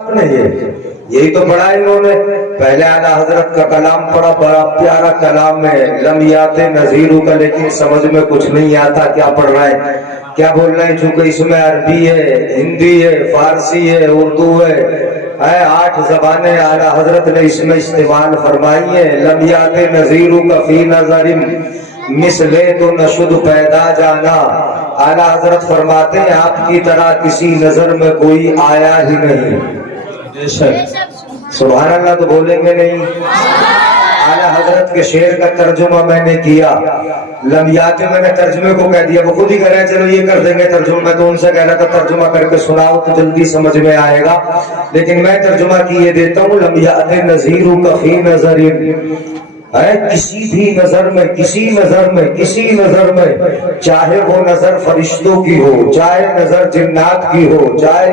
یہی تو پڑھا انہوں نے پہلے اعلیٰ حضرت کا کلام پڑھا، بڑا پیارا کلام ہے لمیات نظیروں کا، لیکن سمجھ میں کچھ نہیں آتا کیا پڑھ رہا ہے کیا بول رہے ہیں، چونکہ اس میں عربی ہے، ہندی ہے، فارسی ہے، اردو ہے، 8 زبانیں اعلیٰ حضرت نے اس میں استعمال فرمائی ہیں۔ لمیات نظیروں کا فی نظر مثلے تو نشد پیدا جانا، اعلیٰ حضرت فرماتے ہیں آپ کی طرح کسی نظر میں کوئی آیا ہی نہیں۔ سبحان اللہ تو بولیں گے نہیں؟ اعلیٰ حضرت کے شعر کا ترجمہ میں نے کیا، لمیات میں نے ترجمے کو کہہ دیا، وہ خود ہی کہہ رہے ہیں چلو یہ کر دیں گے ترجمہ، میں تو ان سے کہہ رہا تھا ترجمہ کر کے سناؤ تو جلدی سمجھ میں آئے گا، لیکن میں ترجمہ کیے دیتا ہوں۔ لمیات نظیروں کا فی نظر، کسی بھی نظر میں، کسی نظر میں، کسی نظر میں، چاہے وہ نظر فرشتوں کی ہو، چاہے نظر جنات کی ہو، چاہے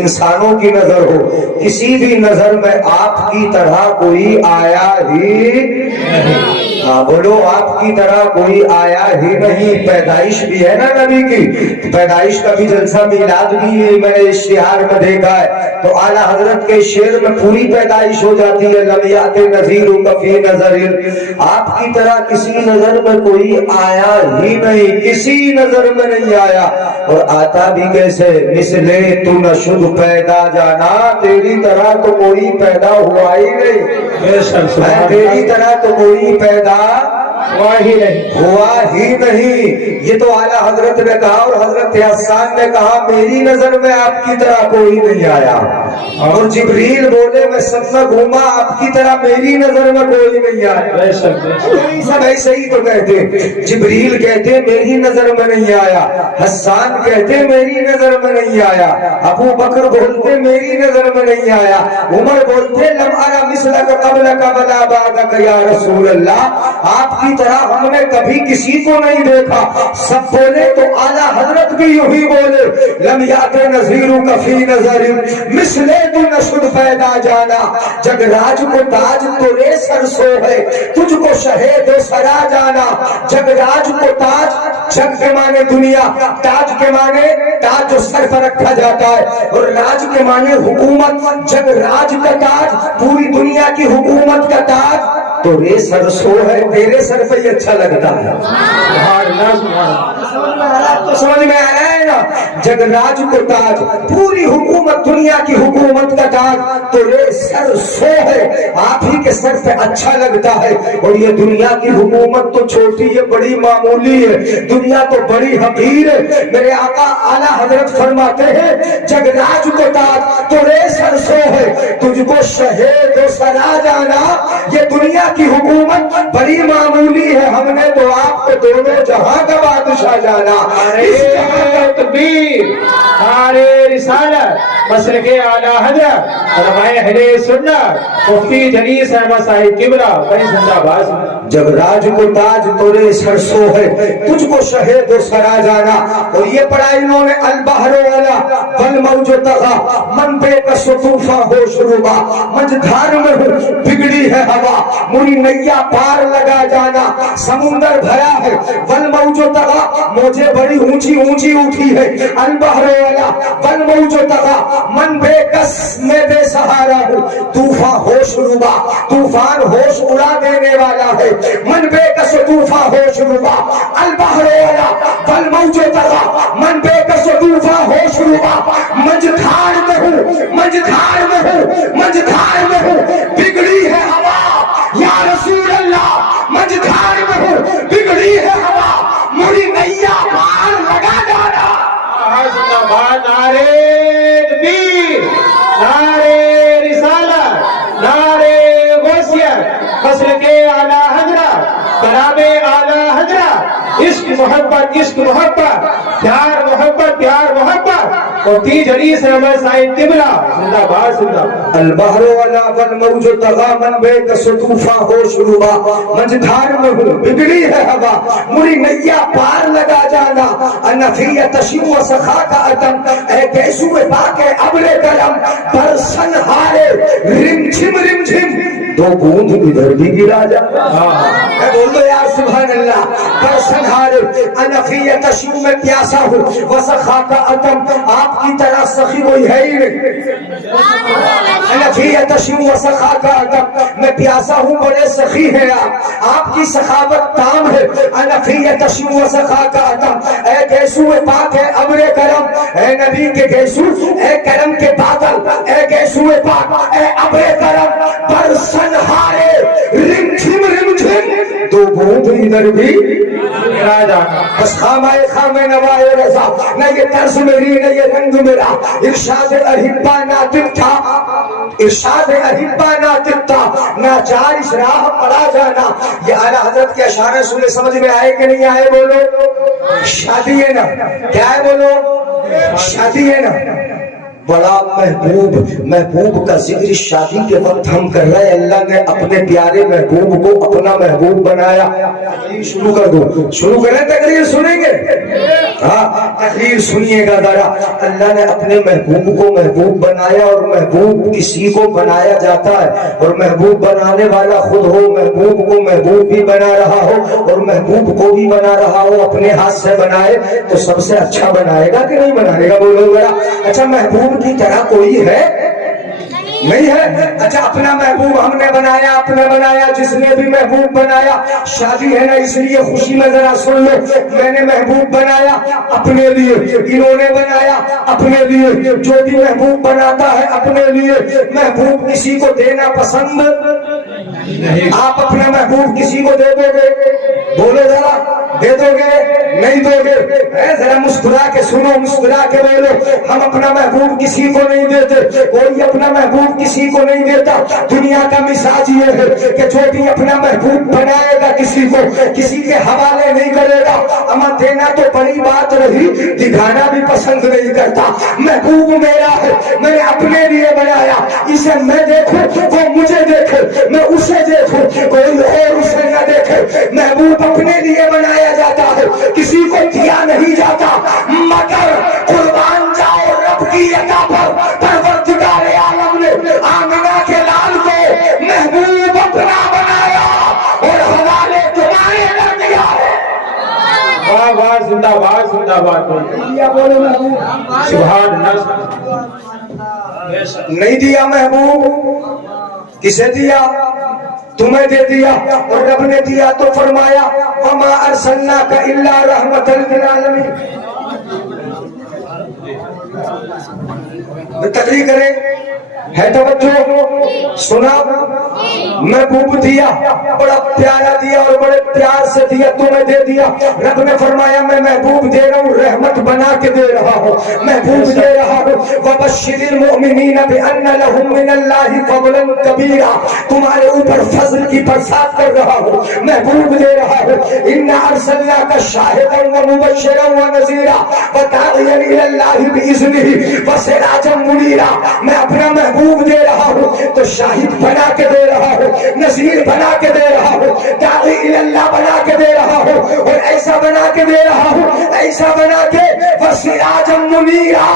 انسانوں کی نظر ہو، کسی بھی نظر میں آپ کی طرح کوئی آیا ہی نہیں۔ ہاں بولو، آپ کی طرح کوئی آیا ہی نہیں۔ پیدائش بھی ہے نا نبی کی، پیدائش کا بھی جلسہ میلاد بھی میں نے اشتہار میں دیکھا ہے، تو اعلیٰ حضرت کے شعر میں پوری پیدائش ہو جاتی ہے۔ لمیات نظیروں کا فی نظر، آپ کی طرح کسی نظر میں کوئی آیا ہی نہیں، کسی نظر میں نہیں آیا، اور آتا بھی کیسے، مثلے تو نشد پیدا جانا، تیری طرح تو کوئی پیدا ہوا ہی نہیں، تیری طرح تو کوئی پیدا ہوا ہی نہیں۔ یہ تو اعلیٰ حضرت نے کہا، اور حضرت حسان نے کہا میری نظر میں آپ کی طرح کوئی نہیں آیا، اور جبریل بولے میں سب میں گھوما آپ کی طرح میری نظر میں کوئی نہیں آیا۔ سب ایسے ہی تو کہتے، جبریل کہتے میری نظر میں نہیں آیا، حسان کہتے میری نظر میں نہیں آیا، ابو بکر بولتے میری نظر میں نہیں آیا، عمر بولتے لم ارى مثلک قبلک ولا بعدک یا رسول اللہ، آپ کی طرح ہم نے کبھی کسی کو نہیں دیکھا۔ سب بولے تو اعلیٰ حضرت بھی یہی بولے، لمیات نظیروں کا فی نظر مثلے تو نشد پیدا جانا، جگ راج کو تاج تورے سر سو ہے، تجھ کو شہید سرا جانا، جگ راج کو تاج، جگ کے معنی دنیا، تاج کے معنی تاج جو سر پر رکھا جاتا ہے، اور راج کے معنی حکومت، جگ راج کا تاج، پوری دنیا کی حکومت کا تاج تو رے سر سو ہے، تیرے سر پہ یہ اچھا لگتا ہے۔ تو سمجھ میں آ رہا ہے نا، جگ راج کو تاج، پوری حکومت، دنیا کی حکومت کا تاج تو رے سر سو ہے، آپ ہی کے سر پہ اچھا لگتا ہے، اور یہ دنیا کی حکومت تو چھوٹی ہے، بڑی معمولی ہے، دنیا تو بڑی حقیر ہے۔ میرے آقا اعلیٰ حضرت فرماتے ہیں جگ راج کو تاج تو رے سر سو ہے، تجھ کو شہید و سرا جانا، یہ دنیا کی حکومت بڑی معمولی ہے، ہم نے تو آپ کو دونوں جہاں کا بادشاہ جانا۔ تکبیر، نعرہ رسالت، مسلک اعلیٰ حضرت، علماء اہل سنت، مفتی جلیس احمد صاحب قبلہ بڑی زندہ باد۔ جب راج کو تاج تورے سر سو ہے، تجھ کو شہید و سرا جانا، اور یہ پڑھا انہوں نے البحر والا والموج طغا من بے کس طوفاں ہو شروبا، مجدھار میں ہوں بگڑی ہے ہوا، مری نیا پار لگا جانا، سمندر بھرا ہے والموج طغا، موجیں بڑی اونچی اونچی اٹھی ہے، البحر والا والموج طغا من بے کس میں بے سہارا ہوں، طوفان ہوش روبا، طوفان ہوش اڑا دینے والا ہے، من بے کس طوفان ہوش روبا، البحر والا والموج طغا من بے کس طوفان ہوش روبا، مجدھار میں ہوں، مجدھار میں ہوں، مجدھار میں ہوں، بگڑی ہے ہوا یا رسول اللہ، مجدھار میں ہوں، بگڑی ہے ہوا، مری نیا پار لگا جانا۔ زندہ باد، نعرہ تکبیر، نعرہ رسالت، نعرہ غوثیت، مسلک اعلیٰ حضرت، کلام اعلیٰ حضرت، عشق محبت، عشق محبت، پیار محبت، پیار محبت، مفتی جلیس احمد صاحب قبلہ زندہ باد، زندہ باد۔ البحر والا والموج طغا من بے کس طوفان ہوش روبا، مجدھار میں ہوں بگڑی ہے ہوا، مری نیا پار لگا جانا، انفی تشیع و سخا کا عدم، اے گیسو باک ابر کرم، برسن ہارے رم جھم दो बूंद इधर भी गिरा जा। मैं बोल दो यार सुभान अल्लाह। बरसन हारे अनफियत तशू में प्यासा हूँ वसखा का अतम, आपकी तरह सखी कोई है ही नहीं। अनफियत तशू वसखा का अतम, मैं प्यासा हूँ बड़े सखी है आप, आपकी सखावत ताम है। अनफियत तशू वसखा का अतम, ए गैसू पाक है अब्रे करम, ए नबी के गैसू ए करम के बादल, ए गैसू पाक ए अब्रे करम, बरसन हारे रिमझिम रिमझिम, दो बूंद इधर भी गिरा जाना। बस खामाए खामे नवाए रजा, न ये तर्ज मेरी न ये रंग मेरा, इरशाद अहिब्बा नातिक था, इरशाद अहिब्बा नातिक था, नाचार इस राह पड़ा जाना। ये आला हजरत के अशारे सुने समझ में आए कि नहीं आए? बोलो शादी है ना, क्या है बोलो शादी है ना। बड़ा महबूब, महबूब का जिक्र शादी के वक्त हम कर रहे हैं। अल्लाह ने अपने प्यारे महबूब को अपना महबूब बनाया। तकरीर शुरू कर दो, शुरू करें तकरीर सुनेंगे? हाँ तकरीर सुनिएगा जरा। अल्लाह ने अपने महबूब को महबूब बनाया, और महबूब किसी को बनाया जाता है, और महबूब बनाने वाला खुद हो, महबूब को महबूब भी बना रहा हो और महबूब को भी बना रहा हो, अपने हाथ से बनाए तो सबसे अच्छा बनाएगा कि नहीं बनाएगा? बोलो जरा। अच्छा महबूब की तरह कोई है नहीं है। अच्छा अपना महबूब हमने बनाया, आपने बनाया, जिसने भी महबूब बनाया। शादी है ना इसलिए खुशी में जरा सुन लो, मैंने महबूब बनाया अपने लिए, इन्होंने बनाया अपने लिए, जो भी महबूब बनाता है अपने लिए। महबूब किसी को देना पसंद नहीं। आप अपना महबूब किसी को दे दोगे? बोलो जरा, दे दोगे नहीं दोगे? जरा मुस्कुरा के सुनो, मुस्कुरा के बोलो। हम अपना महबूब किसी को नहीं देते, कोई अपना महबूब किसी को नहीं देता। दुनिया का मिजाज ये है कि जो भी अपना महबूब बनाएगा किसी को, किसी के हवाले नहीं करेगा। अमा देना तो बड़ी बात रही, दिखाना भी पसंद नहीं करता। महबूब मेरा है, मैंने अपने लिए बनाया, इसे मैं देखूं वो मुझे देखे, मैं उसे देखूं कोई और उसे न देखे। महबूब अपने लिए बनाया जाता है, किसी को दिया नहीं जाता। मगर कुर्बान जाओ रब की अता पर, परवरदिगार आलम ने आमिना के लाल को महबूब अपना बनाया और हवाले तुम्हारे कर दिया है। वाह वाह, जिंदाबाद जिंदाबाद। बोलो महबूब सुभान नहीं दिया महबूब, किसे दिया? तुम्हें दे दिया। और रब ने दिया तो फरमाया वमा अरसलनाका इल्ला रहमतल लिल आलमीन। तकरीर करें है तवज्जो, सुना? महबूब दिया, बड़ा प्यारा दिया और बड़े प्यार से दिया, तुम्हें दे दिया। रब ने फरमाया मैं महबूब दे रहा हूँ, रहमत बना के दे रहा हूँ, महबूब दे रहा हूँ। वबश्शिरिल मुमिनीन बिअन्न लहुम मिनल्लाहि फज़लन कबीरा, तुम्हारे ऊपर फजल की बरसात कर रहा हूँ, महबूब दे रहा हूँ। इन्ना अरसलनाका शाहिदन व मुबश्शिरन व नज़ीरा व दाइयन इलल्लाहि बिइज़्निहि व सिराजन मुनीरा। मैं अपना महबूब दे रहा हूँ तो शाहिद बना के दे रहा हूँ, नज़ीर बना के दे रहा हूँ, दाई इलल्लाह बना के दे रहा हूँ, और ऐसा बना के दे रहा हूँ, ऐसा बना के व सिराजन मुनीरा,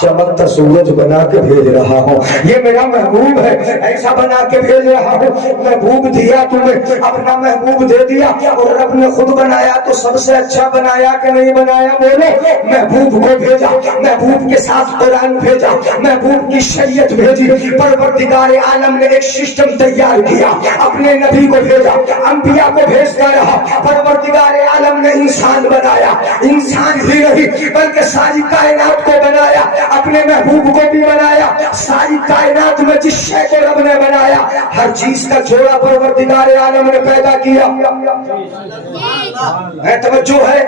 चमकता सूरज बना के भेज रहा हूँ। ये मेरा महबूब है, ऐसा बना के भेज रहा हूँ। महबूब दिया तुम्हें, अपना महबूब दे दिया, और रब ने खुद बनाया तो सबसे अच्छा बनाया कि नहीं बनाया? बोलो। महबूब को भेजा, महबूब के साथ कुरान भेजा, महबूब की शरीयत भेजी। परवरदिगार आलम ने एक सिस्टम तैयार किया, अपने नबी को भेजा, अंबिया को भेजता रहा। परवरदिगार आलम ने इंसान बनाया, इंसान ही नहीं बल्कि सारी कायनात को बनाया, अपने महबूब को भी बनाया। सारी कायनात में जिस शय को रब ने बनाया, हर चीज का जोड़ा परवरदिगार आलम ने पैदा किया। तवज्जो है,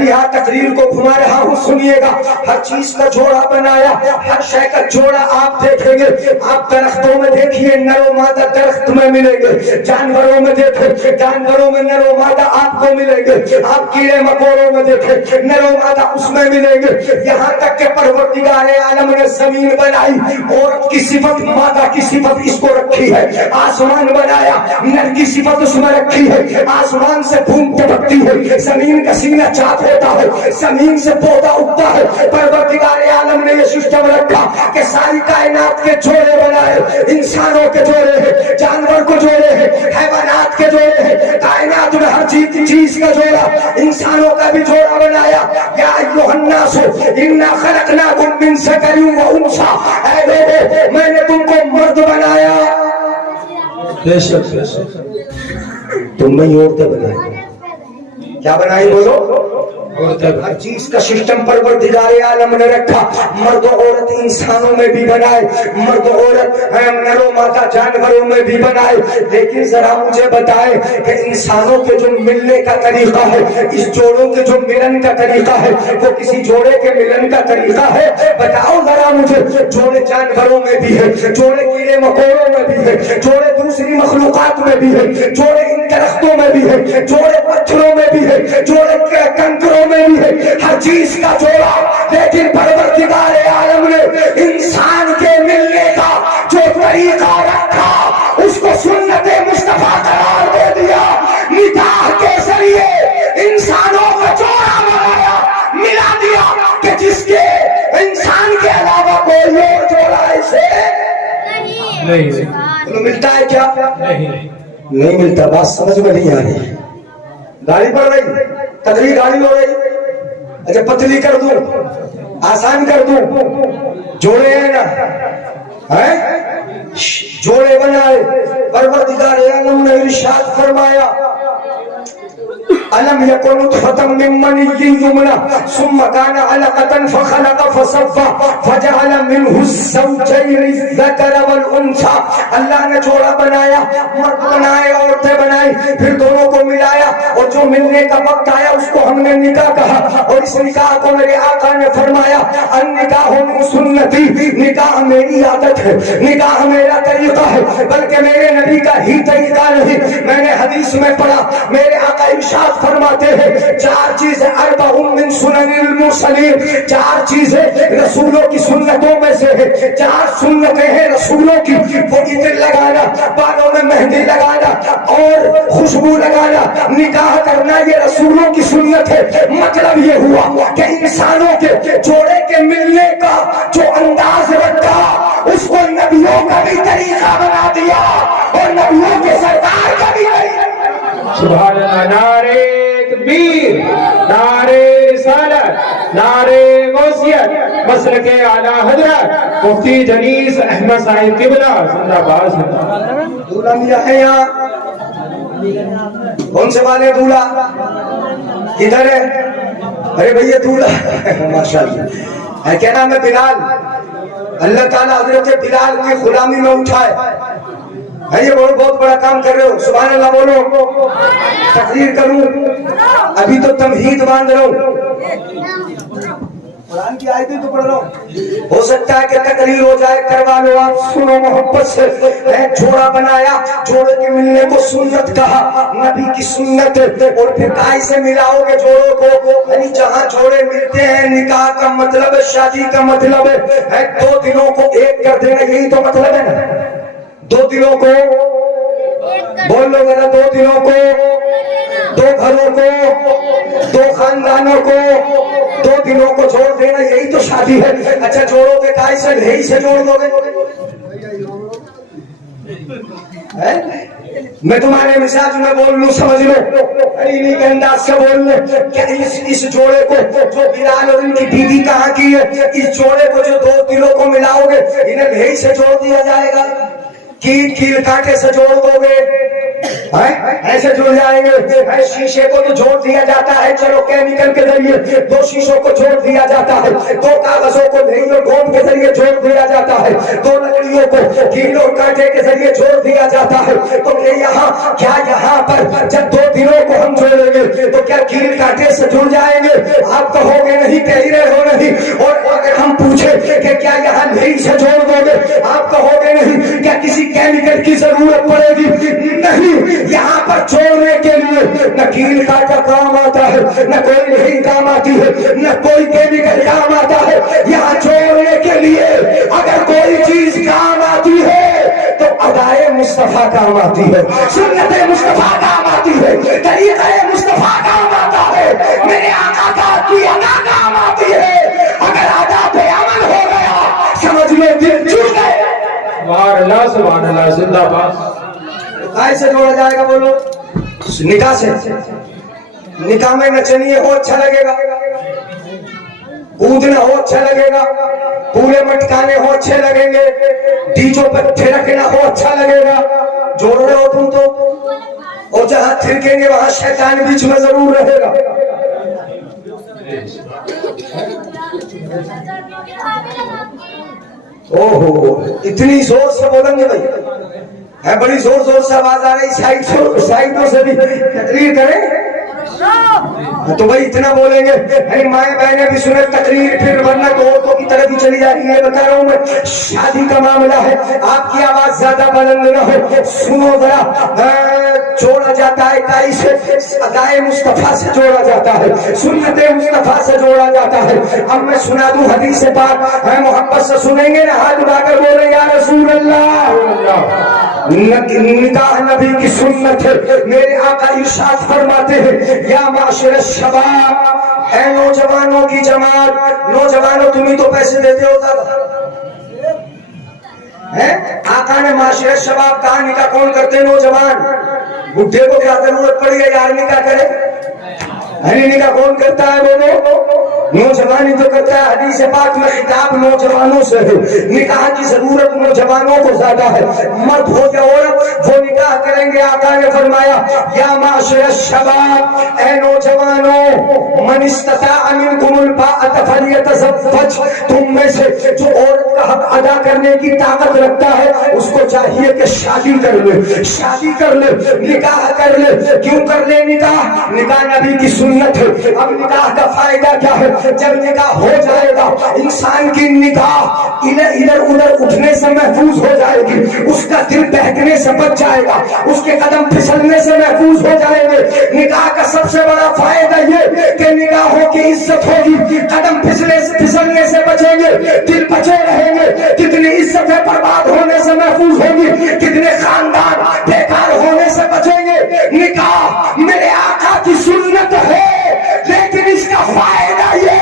यहाँ तकरीर को घुमा रहा हूँ, सुनिएगा। हर चीज का जोड़ा बनाया, हर शय का जोड़ा आप देखेंगे। आप दरख्तों में देखिए नरो मादा दरख्त में मिलेंगे, जानवरों में देखे जानवरों में नरो मादा आपको मिलेंगे, आप कीड़े मकोड़ों में देखे नरो मादा उसमें मिलेंगे। यहाँ तक के परवरदिगार परवरदिगार आलम ने जमीन बनाई, औरत की सिफत मादा की सिफत इसको रखी है। आसमान बनाया, नर की सिफत उसमें रखी है। आसमान से बूंद टपकती है, जमीन का सीना चाक होता है, जमीन से पौधा उगता है। परवरदिगार आलम ने ये सिस्टम रखा कि सारी कायनात के जोड़े बनाए, इंसानों के जोड़े हैं, जानवर को जोड़े हैं, हैवानात के जोड़े हैं, कायनात में हर चीज का जोड़ा, इंसानों का भी जोड़ा बनाया। या अय्युहन्नास इन्ना खलकनाकुम मिन ज़करिन व उन्सा, ऐ लोगों मैंने तुमको मर्द बनाया, तुम नहीं औरतें बनाई। क्या बनाई बोलो? हर चीज का सिस्टम परवरदिगार आलम ने रखा। मर्द औरत इंसानों में भी बनाए, मर्द औरत नरो मादा जानवरों में भी बनाए। लेकिन जरा मुझे बताए कि इंसानों के जो मिलने का तरीका है, इस जोड़ों के जो मिलन का तरीका है, वो किसी जोड़े के मिलन का तरीका है? बताओ जरा मुझे। जोड़े जानवरों में भी है, जोड़े कीड़े मकोड़ों में भी है, जोड़े दूसरी मखलूकात में भी है, जोड़े इन दरख्तों में भी है, जोड़े पत्थरों में भी है, जोड़े कंकरों में भी है, हर चीज का जोड़ा। लेकिन परवरदिगार आलम ने इंसान के मिलने का जो तरीका रखा, उसको सुन्नते मुस्तफा करार दे दिया। निकाह के जरिए इंसानों का जोड़ा बनाया, मिला दिया कि जिसके इंसान के अलावा कोई और जोड़ा ऐसे नहीं। तो मिलता है क्या? नहीं मिलता। बात समझ में नहीं आ रही। गाड़ी पड़ रही, तगड़ी गाड़ी हो रही, अच्छा पतली कर दूं, आसान कर दूं, जोड़े हैं ना, है जोड़े बनाए। परवरदिगार आलम ने इरशाद फरमाया, अलम यकुन नुतफतम मिन मनिय्यिन युमना सुम्मा काना अलक़तन फखलक़ फसव्वा फजअल मिनहु ज़ौजैनि ज़कर वल उन्सा। अल्लाह ने जोड़ा बनाया, मर्द बनाए, औरतें बनाई, फिर दोनों को मिलाया, और जो मिलने का वक्त आया उसको हमने निकाह कहा। और इस निकाह को मेरे आका ने फरमाया, अन निकाहु मिन सुन्नती, निकाह मेरी आदत है, निकाह मेरा तरीका है, बल्कि मेरे नबी का ही तरीका नहीं। मैंने हदीस में पढ़ा, मेरे आका इरशाद फरमाते हैं, चार चीजें अरबउम मिन सुननिल मुरसलीन, चार चीजें रसूलों की सुन्नतों में से है। चार सुन्नतें हैं रसूलों की, वो इत्र लगाना, बालों में मेहंदी लगाना और खुशबू लगाना, निकाह करना, ये रसूलों की सुन्नत है। मतलब ये हुआ कि इंसानों के जोड़े के मिलने का जो अंदाज रखा, उसको नबियों का भी तरीका बना दिया और नबियों के सरकार का भी नहीं। सुभान अल्लाह। नारे तकबीर, नारे रिसालत, नारे गौसियत, मसलके आला हजरत मुफ्ती जनीस अहमद साहिब किबला जिंदाबाद जिंदाबाद। दूल्हा मिला है यहाँ? कौन से वाले दूल्हा किधर है? अरे भैया दूल्हा माशाअल्लाह है। क्या नाम है? बिलाल। अल्लाह ताला हजरत बिलाल की गुलामी में उठाए है। ये बहुत बड़ा काम कर रहे हो, सुभान अल्लाह बोलो। तकरीर करूं, अभी तो तमहीद बांध रहा हूं, कुरान की आयतें तो पढ़ रहा हूं। हो सकता है कि तकरीर हो जाए, करवा लो आप, सुनो मोहब्बत से। जोड़ा बनाया, जोड़े के मिलने को सुन्नत कहा, नबी की सुन्नत। और फिर काय से मिलाओगे जोड़ों को? यानी जहां जोड़े मिलते हैं, निकाह का मतलब है, शादी का मतलब है दो दिलों को एक कर देना, यही तो मतलब है ना। दो दिलों को बोल लो जरा, दो दिलों को, दो घरों को, दो खानदानों को, दो दिलों को जोड़ देना, यही तो शादी है। अच्छा जोड़ों के काय से, यही से जोड़ दोगे? मैं तुम्हारे मिजाज में बोल लूं, समझ लो, इन्हीं के अंदाज से बोल ले। क्या इस जोड़े को जो बिलाल और इनकी बीवी कहाँ की है, इस जोड़े को जो दो दिलों को मिलाओगे, इन्हें यही से जोड़ दिया जाएगा? कील कांटे से जोड़ दोगे, ऐसे जुड़ जाएंगे। शीशे को तो जोड़ दिया जाता है, चलो केमिकल के जरिए दो शीशों को जोड़ दिया जाता है, दो कागजों को नहीं गोंद के जरिए जोड़ दिया जाता है, दो लकड़ियों को कील और कांटे के जरिए जोड़ दिया जाता है। तो ये यहाँ क्या, यहाँ पर जब दो दिलों को हम जोड़ेंगे तो क्या कील कांटे से जुड़ जाएंगे? आप कहोगे नहीं, कह ही रहे हो नहीं। और अगर हम पूछे कि क्या यहाँ नहीं से जोड़ दोगे, आप कहोगे नहीं। क्या किसी केमिकल की जरूरत पड़ेगी? नहीं। यहाँ पर जोड़ने के लिए न कील कांटा काम आता है, न कोई नहीं काम आती है, न कोई केमिकल काम आता है। यहाँ जोड़ मुस्तफा काम आती है, सुन्नत मुस्तफा काम आती है, तरीक़ा मुस्तफा काम आता है, मेरे आका का की अदा काम आती है। अगर अदा पे अमल हो गया समझ लो दिल जुड़ गए। सुभान अल्लाह जिंदाबाद। काय से जोड़ा जाएगा बोलो? निकाह से। निकाह में नचनिए हो अच्छा लगेगा, कूदना हो अच्छा लगेगा, पूरे मटकाने हो अच्छे लगेंगे, डीजो पर थिरकना हो अच्छा लगेगा। जोड़ रहे हो तुम तो, और जहां थिरकेंगे वहां शैतान बीच में जरूर रहेगा। ओहो, इतनी जोर से बोलेंगे भाई, है बड़ी जोर जोर से आवाज आ रही, साइडों से भी तकरीर करें तो भाई इतना बोलेंगे। अरे माए बहने भी सुने तकरीर, फिर वरना तो औरतों की तरफ ही चली जाएगी। ये बता रहा हूं मैं, शादी का मामला है, आपकी आवाज ज्यादा बुलंद न हो, सुनो जरा। जोड़ा जाता है काई से, अदाए मुस्तफा से जोड़ा जाता है, सुन्नत मुस्तफा से जोड़ा जाता है। अब मैं सुना दूं हदीस पाक, है मोहब्बत से सुनेंगे ना, हाथ उठाकर बोले या रसूल अल्लाह। निकाह नबी की सुन्नत है। मेरे आका इरशाद फरमाते हैं, या माशर शबाब, है नौजवानों की जमात। नौजवानों तुम ही तो पैसे देते हो दादा, है? आका ने माशर शबाब कहा, निकाह कौन करते? नौजवान। बुढ़े को क्या जरूरत पड़ी है यार निकाह करे? अरे निकाह कौन करता है बोलो? नौजवान ही तो करता है। हदीस पाक में खिताब नौजवानों से है, निकाह की जरूरत नौजवानों को ज्यादा है। मर्द हो या औरत वो निकाह करेंगे। आका ने फरमाया, या माशर शबाब, ए नौजवानों, मन इस्तताअ मिनकुमुल बाअत फलियतज़व्वज, तुम में से जो औरत का हक अदा करने की ताकत रखता है उसको चाहिए कि शादी कर ले, शादी कर ले, निकाह कर ले। क्यों कर ले निकाह? निकाह नबी की सुन्नत है। अब निकाह का फायदा क्या है? जब निकाह हो जाएगा, इंसान की निगाह इधर उधर उठने से महफूज हो जाएगी, उसका दिल बहकने से बच जाएगा, उसके कदम फिसलने से महफूज हो जाएंगे। निकाह का सबसे बड़ा फायदा ये कि निगाहों की इज्जत होगी, कदम फिसलने से बचेंगे, दिल बचे रहेंगे। कितनी इज्जतें बर्बाद होने से महफूज होगी, कितने खानदान बेकार होने से बचेंगे। निकाह मेरे आका की सुन्नत है, लेकिन इसका फायदा ये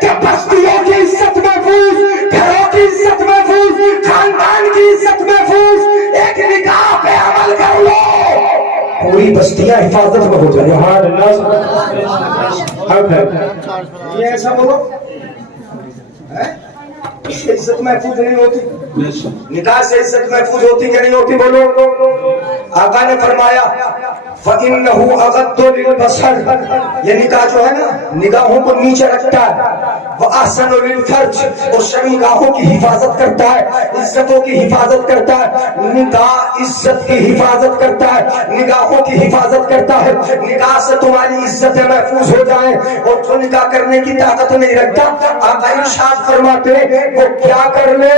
कि बस्तियों की इज्जत महफूज, घरों की इज्जत महफूज, खानदान की इज्जत महफूज। एक निकाह पे अमल कर लो, पूरी बस्तियां हिफाजत में हो जाए। ये ऐसा बोलो, इससे इज्जत महफूज नहीं होती? निकाह से इज्जत महफूज होती कि नहीं होती बोलो? आका ने फरमाया, फ़इन्नहु अग़द्दु लिलबसर, ये निकाह जो है ना, निगाहों को नीचे रखता है। व अहसनु लिलफर्ज, और शर्मगाहों की हिफाजत करता है, इज्जतों की हिफाजत करता है। निकाह इज्जत की हिफाजत करता है, निगाहों की हिफाजत करता है। निकाह से तुम्हारी इज्जतें महफूज हो जाएं। और जो निकाह करने की ताकत नहीं रखता, आका इरशाद फरमाते वो क्या कर ले?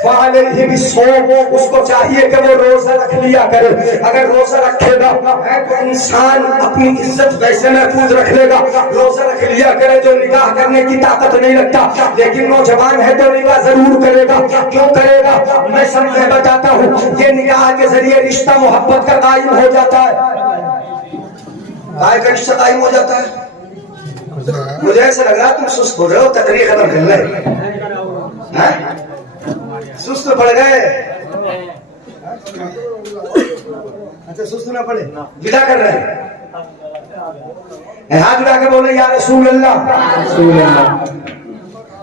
फ़अलैहि बिस्सौम, उसको चाहिए कि वो रोजा रख लिया करे। अगर रोजा रखेगा तो इंसान अपनी इज्जत वैसे महफूज रख लेगा, रोजा रख लिया करे। जो निकाह करने की ताकत नहीं रखता लेकिन नौजवान है तो निकाह जरूर करेगा। क्यों करेगा? मैं समझे बताता हूँ। ये निकाह के जरिए रिश्ता मोहब्बत का कायम हो जाता है। काय का रिश्ता कायम हो जाता है? मुझे ऐसा लग रहा तुम सुस्त हो रहे हो, तकरीर खत्म कर रहे, सुस्त पड़ गए। अच्छा सुस्त ना पड़े, विदा कर रहे हैं। हाथ उठा के बोले या रसूल अल्लाह।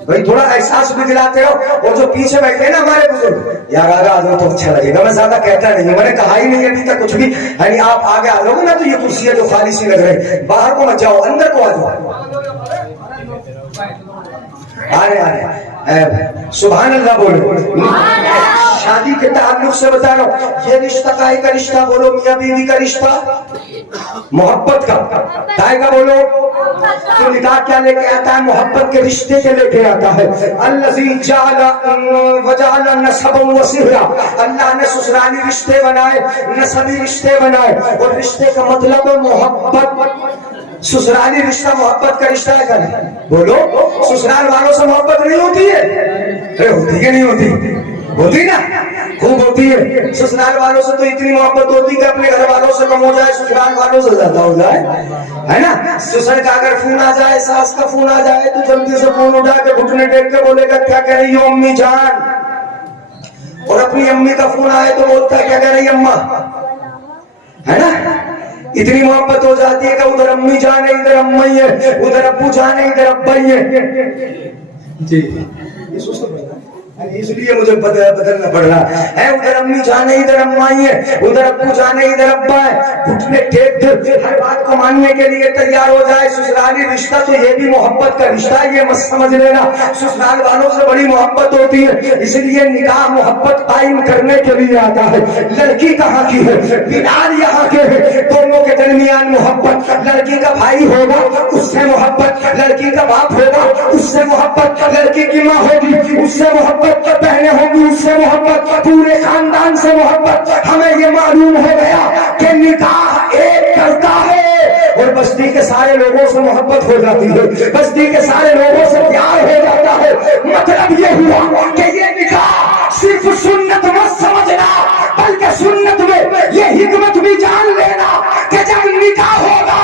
भाई थोड़ा एहसास भी दिलाते हो। और जो पीछे बैठे ना हमारे बुजुर्ग, यार आगे आ जाओ तो अच्छा लगेगा। मैं ज्यादा कहता नहीं हूँ, मैंने कहा ही नहीं अभी तक कुछ भी। यानी आप आगे आ जाओगे ना तो ये कुर्सी है जो खाली सी लग रही, बाहर को मत जाओ, अंदर को आ जाओ। सुभान अल्लाह बोलो। शादी के ताल्लुक से बता रहा हूँ, ये रिश्ता काय का रिश्ता बोलो? मियाँ बीवी का रिश्ता, मोहब्बत का। काय का बोलो? तो निकाह क्या लेके आता है? मोहब्बत के रिश्ते के लेके आता है। अल्लज़ी जअला वजअला नसबन व सिहरा, अल्लाह ने ससुराली रिश्ते बनाए, नसबी रिश्ते बनाए। और रिश्ते का मतलब है मोहब्बत। ससुराली रिश्ता मोहब्बत का रिश्ता है। बोलो, ससुराल वालों से मोहब्बत नहीं होती है? अरे होती है नहीं होती? होती ना, खूब होती होती है। ससुराल वालों से तो इतनी मोहब्बत होती है कि अपने घर वालों से कम हो जाए, ससुराल वालों से ज्यादा हो जाए, है ना। ससुर का अगर फोन आ जाए, सास का फोन आ जाए, तो जल्दी से फोन उठा के घुटने टेक के बोलेगा क्या कह रही हो अम्मी जान, और अपनी अम्मी का फोन आए तो बोलता है क्या कह रही अम्मा, है ना। इतनी मोहब्बत हो जाती है कि उधर अम्मी जान है, इधर अम्मा ही है, उधर अब्बू जान है, इधर अब्बा ही है जी। इसलिए मुझे बदलना पड़ रहा है। उधर अम्मी जाने, इधर अम्मा ही है, उधर अब्बू जाने, इधर अब्बा है। घुटने टेक दे, हर बात को मानने के लिए तैयार हो जाए। ससुराली रिश्ता तो ये भी मोहब्बत का रिश्ता है, ये मत समझ लेना। ससुराल वालों से बड़ी मोहब्बत होती है, इसलिए निकाह मोहब्बत कायम करने के लिए आता है। लड़की कहाँ की है, बिलाल यहाँ के है, दोनों के दरमियान मोहब्बत। लड़की का भाई होगा उससे मोहब्बत, लड़की का बाप होगा उससे मोहब्बत, लड़की की माँ होगी उससे मोहब्बत, बहनें होंगी उससे मोहब्बत, पूरे खानदान से मोहब्बत। हमें ये मालूम हो गया कि निकाह एक करता है और बस्ती के सारे लोगों से मोहब्बत हो जाती है, बस्ती के सारे लोगों से प्यार हो जाता है। मतलब ये हुआ कि ये निकाह सिर्फ सुन्नत मत समझना, बल्कि सुन्नत में ये हिकमत भी जान लेना कि जब निकाह होगा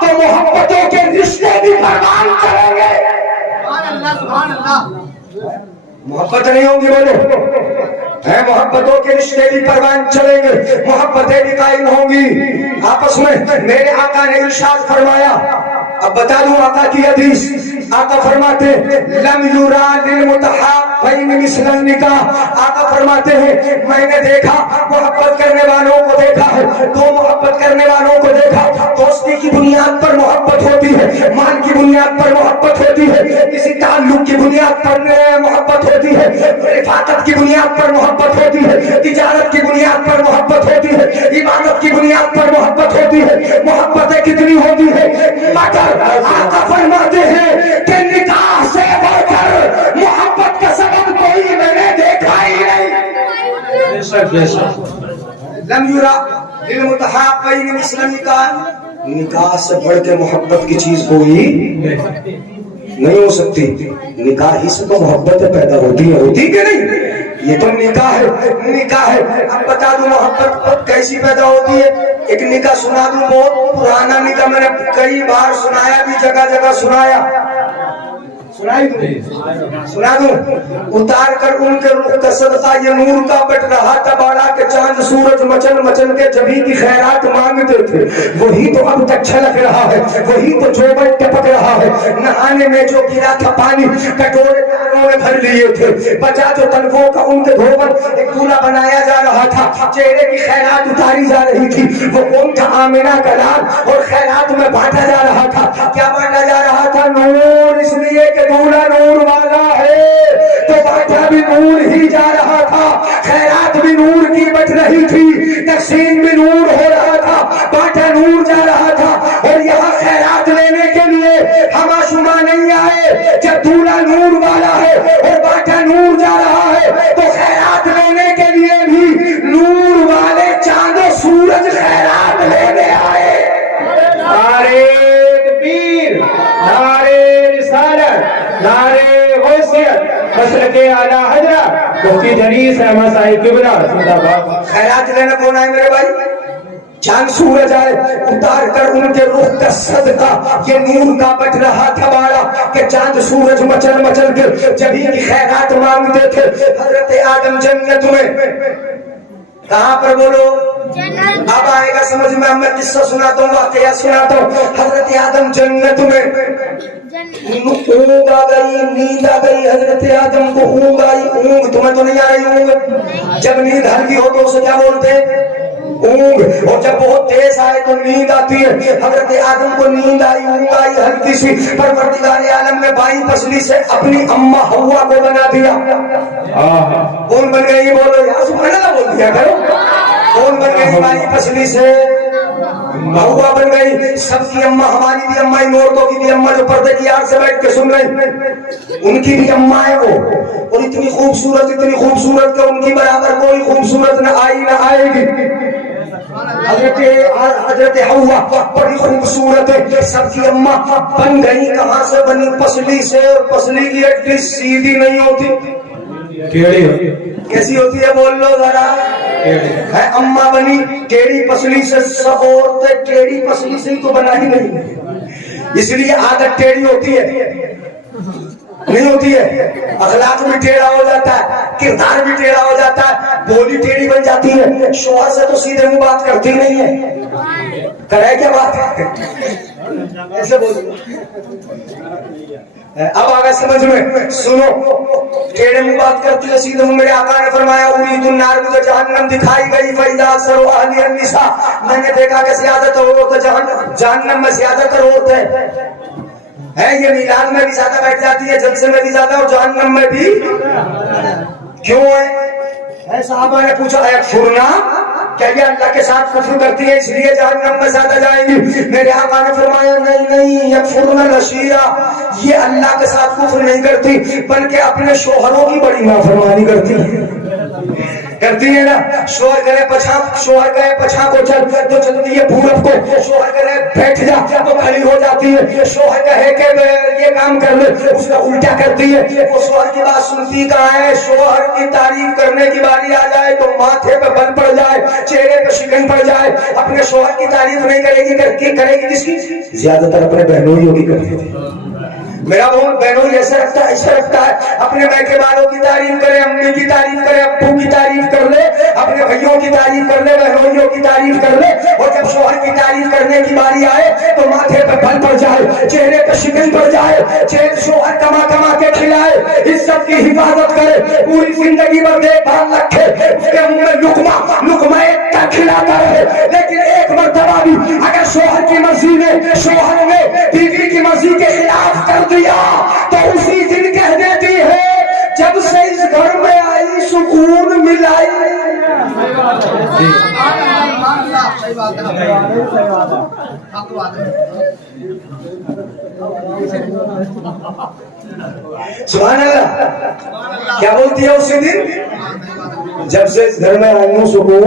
तो मोहब्बतों के रिश्ते भी परवान करेंगे। मोहब्बत नहीं होंगी बोलो, है मोहब्बतों के रिश्ते भी परवान चलेंगे, मोहब्बतें भी कायम होंगी आपस में। मेरे आका ने इरशाद फरमाया, अब बता दूं आका की हदीस। आका फरमाते लम युरा लिल मुतहाब्बैन मिस्लन निकाह। आका फरमाते हैं मैंने देखा, मोहब्बत करने वालों को देखा है, दो मोहब्बत करने वालों को देखा। दोस्ती की बुनियाद पर मोहब्बत होती है, माल की बुनियाद पर मोहब्बत होती है, किसी ताल्लुक की बुनियाद पर मोहब्बत होती है, रिफाकत की बुनियाद पर मोहब्बत होती है, तिजारत की बुनियाद पर मोहब्बत होती है, इबादत की बुनियाद पर मोहब्बत होती है। मोहब्बतें कितनी होती है, मगर आका फरमाते हैं कि निकाह से बढ़कर मोहब्बत का सबब कोई मैंने देखा ही नहीं। बेशक बेशक लम युरा लिल मुतहाब्बैन मिस्लन निकाह। निकाह से बढ़ के मोहब्बत की चीज कोई नहीं हो सकती। निकाह ही से तो मोहब्बत पैदा होती है, होती कि नहीं। ये तो निकाह है, निकाह है। अब बता दूं मोहब्बत कैसी पैदा होती है। एक निकाह सुना दूं, बहुत पुराना निकाह, मैंने कई बार सुनाया भी, जगह जगह सुनाया, सुना दूं। उतार कर उनके रुख का सदका ये नूर का बट रहा था बाड़ा के चांद सूरज मचल मचल के जभी की खैरात मांगते थे, वही तो अब तक छलक रहा है, वही तो चौबट टपक रहा है। नहाने में जो गिरा था पानी कटोरे उन्होंने भर लिए थे, बचा जो तनखों का उनके धोबन। एक दूल्हा बनाया जा रहा था, चेहरे की खैरात उतारी जा रही थी। वो कौन था? आमिना का लाल। और खैरात में बांटा जा रहा था। क्या बांटा जा रहा था? नूर। इसलिए कि दूल्हा नूर वाला है तो बांटा भी नूर ही जा रहा था। खैरात भी नूर की बच रही थी, तकसीम भी नूर हो रहा था, बांटा नूर जा रहा था। और यहाँ खैरात लेने के लिए हम आशुमा नहीं आए। जब दूल्हा नूर वाला है और बांटा नूर जा रहा है तो खैरात लेने के लिए भी नूर वाले चांदो सूरज खैरात लेने आए। नारे तकबीर, नारे रिसालत, नारे गौसियत, मसलके आला हजरत मुफ्ती जलीस अहमद साहिब किबला जिंदाबाद। खैरात लेना कौन आए मेरे भाई? चांद सूरज आए, उतार कर उनके रुख का सदका ये नूर का बच रहा था बाड़ा कि चांद सूरज मचल मचल के जभी की खैरात मांगते थे। हजरत आदम जन्नत में, कहाँ पर बोलो? अब आएगा समझ में। मैं किस्सा सुनाता हूँ, वाकया सुनाता हूँ। हजरत आदम जन्नत में ऊँग आ गई, नींद आ गई। हजरत आदम को ऊँग आई। ऊँग तुम्हें तो नहीं आ रही ऊँग? जब नींद हल्की हो तो उसे क्या बोलते हैं? ऊँग। और जब बहुत तेज आए तो नींद आती है। हजरत आदम को नींद आई, ऊँग आई हल्की सी। परवरदिगार आलम ने बाई पसली से अपनी अम्मा हव्वा को बना दिया। कौन बन गई? बोलो यार, सुबहान अल्लाह बोल दिया करो। कौन बन गई? बाई पसली से हव्वा बन गई। सबकी अम्मा, हमारी भी अम्मा, इन औरतों की भी अम्मा जो पर्दे की आड़ से बैठ के सुन रही, उनकी भी अम्मा है वो। और इतनी खूबसूरत कि उनकी बराबर कोई खूबसूरत न आई न आएगी। हजरत हव्वा बड़ी खूबसूरत है, सबकी अम्मा बन गई। कहाँ से बनी? पसली से। और पसली की हड्डी सीधी नहीं होती, कैसी होती है? बोल लो जरा। है अम्मा बनी टेढ़ी पसली से, सब औरतें टेढ़ी पसली से ही तो बनाई नहीं, इसलिए आदत टेढ़ी होती है, नहीं होती है, अखलाक भी टेढ़ा हो जाता है, किरदार भी टेढ़ा हो जाता है, बोली टेढ़ी बन जाती है, शोहर से तो सीधे मुंह बात करती नहीं है, करे क्या बात ऐसे बोल। अब आगे समझ में, सुनो, टेढ़े मुंह बात करती है सीधे मुंह। मेरे आका ने फरमाया उरीदुन नार, मुझे जहन्नम दिखाई गई, फैदा सरो अहली अन्निसा, मैंने देखा कि ज्यादातर औरतें जहन्नम में ज्यादातर औरतें है, ये मीलाद में भी ज्यादा बैठ जाती है, जलसे में भी ज्यादा और जहन्नम में भी। क्यों है साहबा ने पूछा, फुरना क्या ये अल्लाह के साथ कुफ्र करती है इसलिए जहन्नम में ज्यादा जाएंगी? मेरे आका ने फरमाया नहीं नहीं, यकफुरना नशीरा, ये अल्लाह के साथ कुफ्र नहीं करती बल्कि अपने शोहरों की बड़ी नाफरमानी करती है ना। शोहर करे पछा को चल तो चलती है पूरब को, शोहर करे बैठ जा तो खड़ी हो जाती है, शोहर कहे कि ये काम कर ले उसका उल्टा करती है। वो शोहर की बात सुनती कहाँ है? शोहर की तारीफ करने की बारी आ जाए तो माथे पे बल पड़ जाए, चेहरे पे शिकन पड़ जाए, अपने शोहर की तारीफ नहीं करेगी किसकी? ज्यादातर अपने बहनों ही होगी करती थी। मेरा बहनों ऐसा रखता है, अपने बैठे वालों की तारीफ करे, अम्मी की तारीफ करे, अब्बू की तारीफ कर ले, अपने भैयों की तारीफ कर ले, बहनोइयों की तारीफ कर ले, और जब शोहर की तारीफ करने की बारी आए तो माथे पे बल पड़ जाए, चेहरे पे शिकन पड़ जाए, शोहर कमा के खिलाए, इस सब की हिफाजत करे, पूरी जिंदगी भर देखभाल रखे, उसके मुंह में लुकमा एक खिलाता रहे, लेकिन एक मर्तबा भी अगर शोहर की मर्जी ने, शोहर ने बीवी की मर्जी के खिलाफ कर दिया तो उसी दिन कह देती है जब से इस घर में आई सुकून मिलाई। सुभान अल्लाह। क्या बोलती है उसी दिन? जब से इस घर में आई हूं सुकून।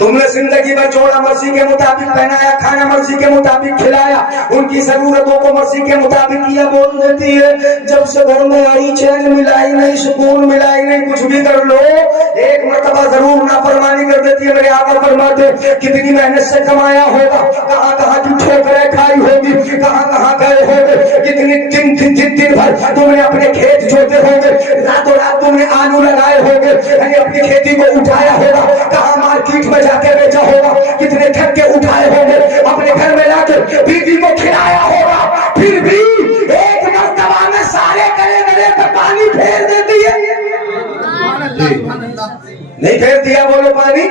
तुमने जिंदगी भर जोड़ा मर्जी के मुताबिक पहनाया, खाना मर्जी के मुताबिक खिलाया, उनकी जरूरतों को मर्जी के मुताबिक किया, बोल देती है जब से घर में आई चैन मिलाई नहीं, सुकून मिलाई नहीं, कुछ भी कर लो एक मर्तबा जरूर नाफरमानी कर देती है। मेरे आका फरमाते कितनी मेहनत से कमाया होगा, कहाँ की ठोकरें खाई होगी, कहाँ गए होंगे, कितनी दिन भर तुमने अपने खेत जोते होंगे, रातों रात तुमने आलू लगाए होंगे, अपनी खेती को उठाया होगा, कहाँ मार्केट में जाके बेचा होगा, कितने ठक्के उठाए होंगे, अपने घर में लाकर बीवी को खिलाया होगा, फिर भी एक मर्तबा में सारे गले पे पानी फेर देती है। नहीं फेर दिया बोलो पानी,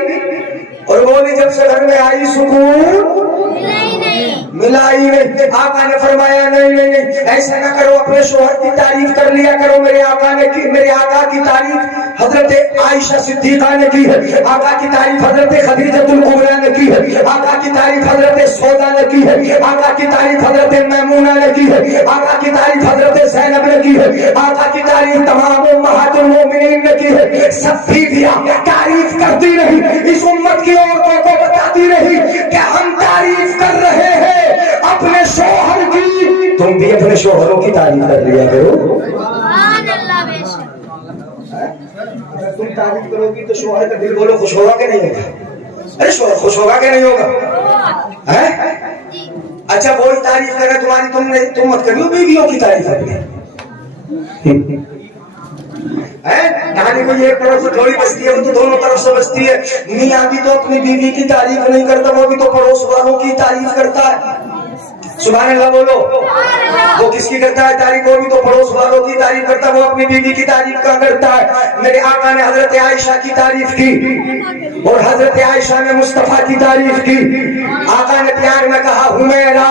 और बोली जब से घर में आई सुकून मिलाई नहीं। आका ने फरमाया नहीं, ऐसा ना करो, अपने शोहर की तारीफ कर लिया करो। मेरे आका की तारीफ हजरत आयशा सिद्दीका ने की है, आका की तारीफ हजरत खदीजतुल कुबरा ने की है, आका की तारीफ हजरत सौदा ने की है, आका की तारीफ हजरत मैमूना ने की है, आका की तारीफ हजरत ज़ैनब ने की है, आका की तारीफ तमाम उम्महातुल मोमिनीन ने की है। सब बीवियां तारीफ करती रही, इस उम्मत की औरतों को बताती रही कि हम तारीफ कर रहे हैं अपने शोहर की। तुम भी अपने शोहरों की तारीफ कर लिया करो। अगर तुम तारीफ करोगी तो शोहर का दिल बोलो खुश होगा कि नहीं होगा? अरे शोहर खुश होगा कि नहीं होगा? है अच्छा, वही तारीफ करे तुम्हारी, तुम मत करियो बीवियों की तारीफ अपनी। कहानी कोई एक तरफ से थोड़ी बचती है, वो तो दोनों तरफ से बचती है। मियाँ भी तो अपनी बीवी की तारीफ नहीं करता, वो भी तो पड़ोस वालों की तारीफ करता है। सुभान अल्लाह बोलो। वो किसकी करता है तारीफ? वो भी तो पड़ोस वालों की तारीफ करता है, वो अपनी बीवी की तारीफ का करता है। मेरे आका ने हजरत आयशा की तारीफ की और हजरत आयशा ने मुस्तफा की तारीफ की। आका ने प्यार में कहा हुमैरा,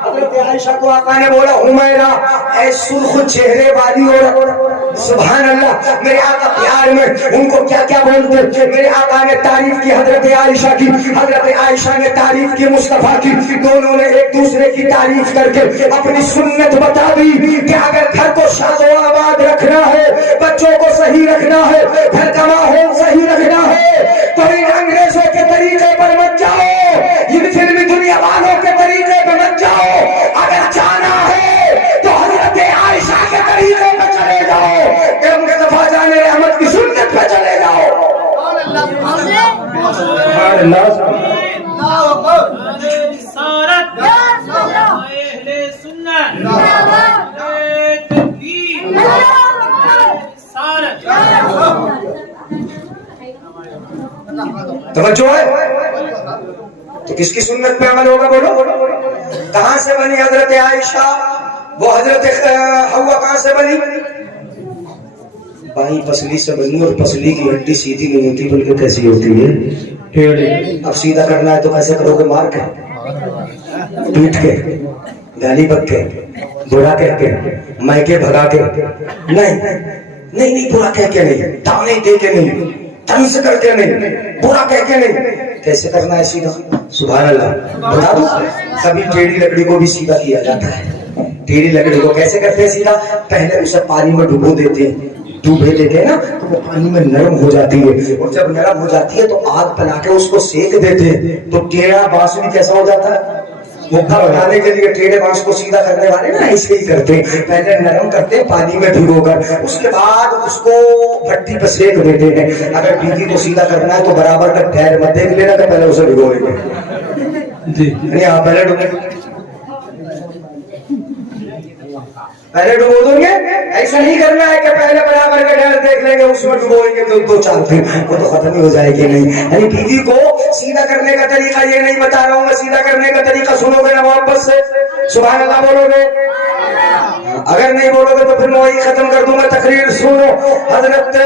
हजरत आयशा को आका ने बोला हुमैरा, ऐ सुर्ख चेहरे वाली औरत। सुभान अल्लाह। मेरे आका प्यार में उनको क्या क्या बोलते। मेरे आका ने तारीफ की हजरत आयशा की, हजरत आयशा ने तारीफ की मुस्तफा की। दोनों ने एक दूसरे की तारीफ करके अपनी सुन्नत बता दी कि अगर घर को शादो आबाद रखना है, बच्चों को सही रखना है, घर का माहौल सही रखना है, तो इन अंग्रेजों के तरीके पर मत जाओ, इन फिल्मी दुनिया वालों के तरीके पर मत जाओ। अगर जाना है तो हजरत आयशा के तरीके पर चले जाओ, मुस्तफा जाने रहमत की सुन्नत पर चले जाओ। अल्लाह رسالت اہل سنت تکبیر رسالت توجہ ہے تو کس کی سنت پہ عمل ہوگا بولو؟ کہاں سے بنی حضرت عائشہ؟ وہ حضرت حوا کہاں سے بنی؟ بائیں پسلی سے بنی، اور پسلی کی ہڈی سیدھی نہیں ہوتی بلکہ کیسی ہوتی ہے؟ اب سیدھا کرنا ہے تو کیسے کرو گے؟ مار کے، پیٹ کے، گالی بک کے، برا کہہ کے، مائکے بھگا کے؟ نہیں برا کہہ کے نہیں، تانے دے کے نہیں، تنز کر کے نہیں، برا کہہ کے نہیں، کیسے کرنا ہے سیدھا؟ سبحان اللہ۔ بتا دو، کبھی ٹیڑھی لکڑی کو بھی سیدھا کیا جاتا ہے۔ ٹیڑھی لکڑی کو کیسے کرتے ہیں سیدھا؟ پہلے اسے پانی میں ڈبو دیتے ہیں، ڈوبے دیتے ہیں نا تو وہ پانی میں نرم ہو جاتی ہے، اور جب نرم ہو جاتی ہے تو آگ پلا کے اس کو سیک دیتے ہیں، تو ٹیڑھا بانس بھی کیسا ہو جاتا ہے؟ مکہ بنانے کے لیے ٹیڑھے بانس کو سیدھا کرنے والے نا ایسے ہی کرتے ہیں، پہلے نرم کرتے ہیں پانی میں بھگو کر، اس کے بعد اس کو بھٹی پہ سیک دیتے ہیں۔ اگر بیوی کو سیدھا کرنا ہے تو برابر کا ٹھہر مت دیکھ لینا کہ پہلے اسے بھگوئیں گے، یعنی آپ پہلے ڈبو دیں گے، ایسا نہیں کرنا ہے کہ پہلے برابر کا ڈھیر دیکھ لیں گے اس میں ڈبوئیں گے تو 2-4 دن وہ تو ختم ہی ہو جائے گی نہیں۔ یعنی بیوی کو سیدھا کرنے کا طریقہ یہ نہیں بتا رہا ہوں میں، سیدھا کرنے کا طریقہ سنو گے نا محبت سے، سبحان اللہ بولو گے؟ اگر نہیں بولو گے تو پھر میں وہی ختم کر دوں گا تقریر۔ سنو، حضرت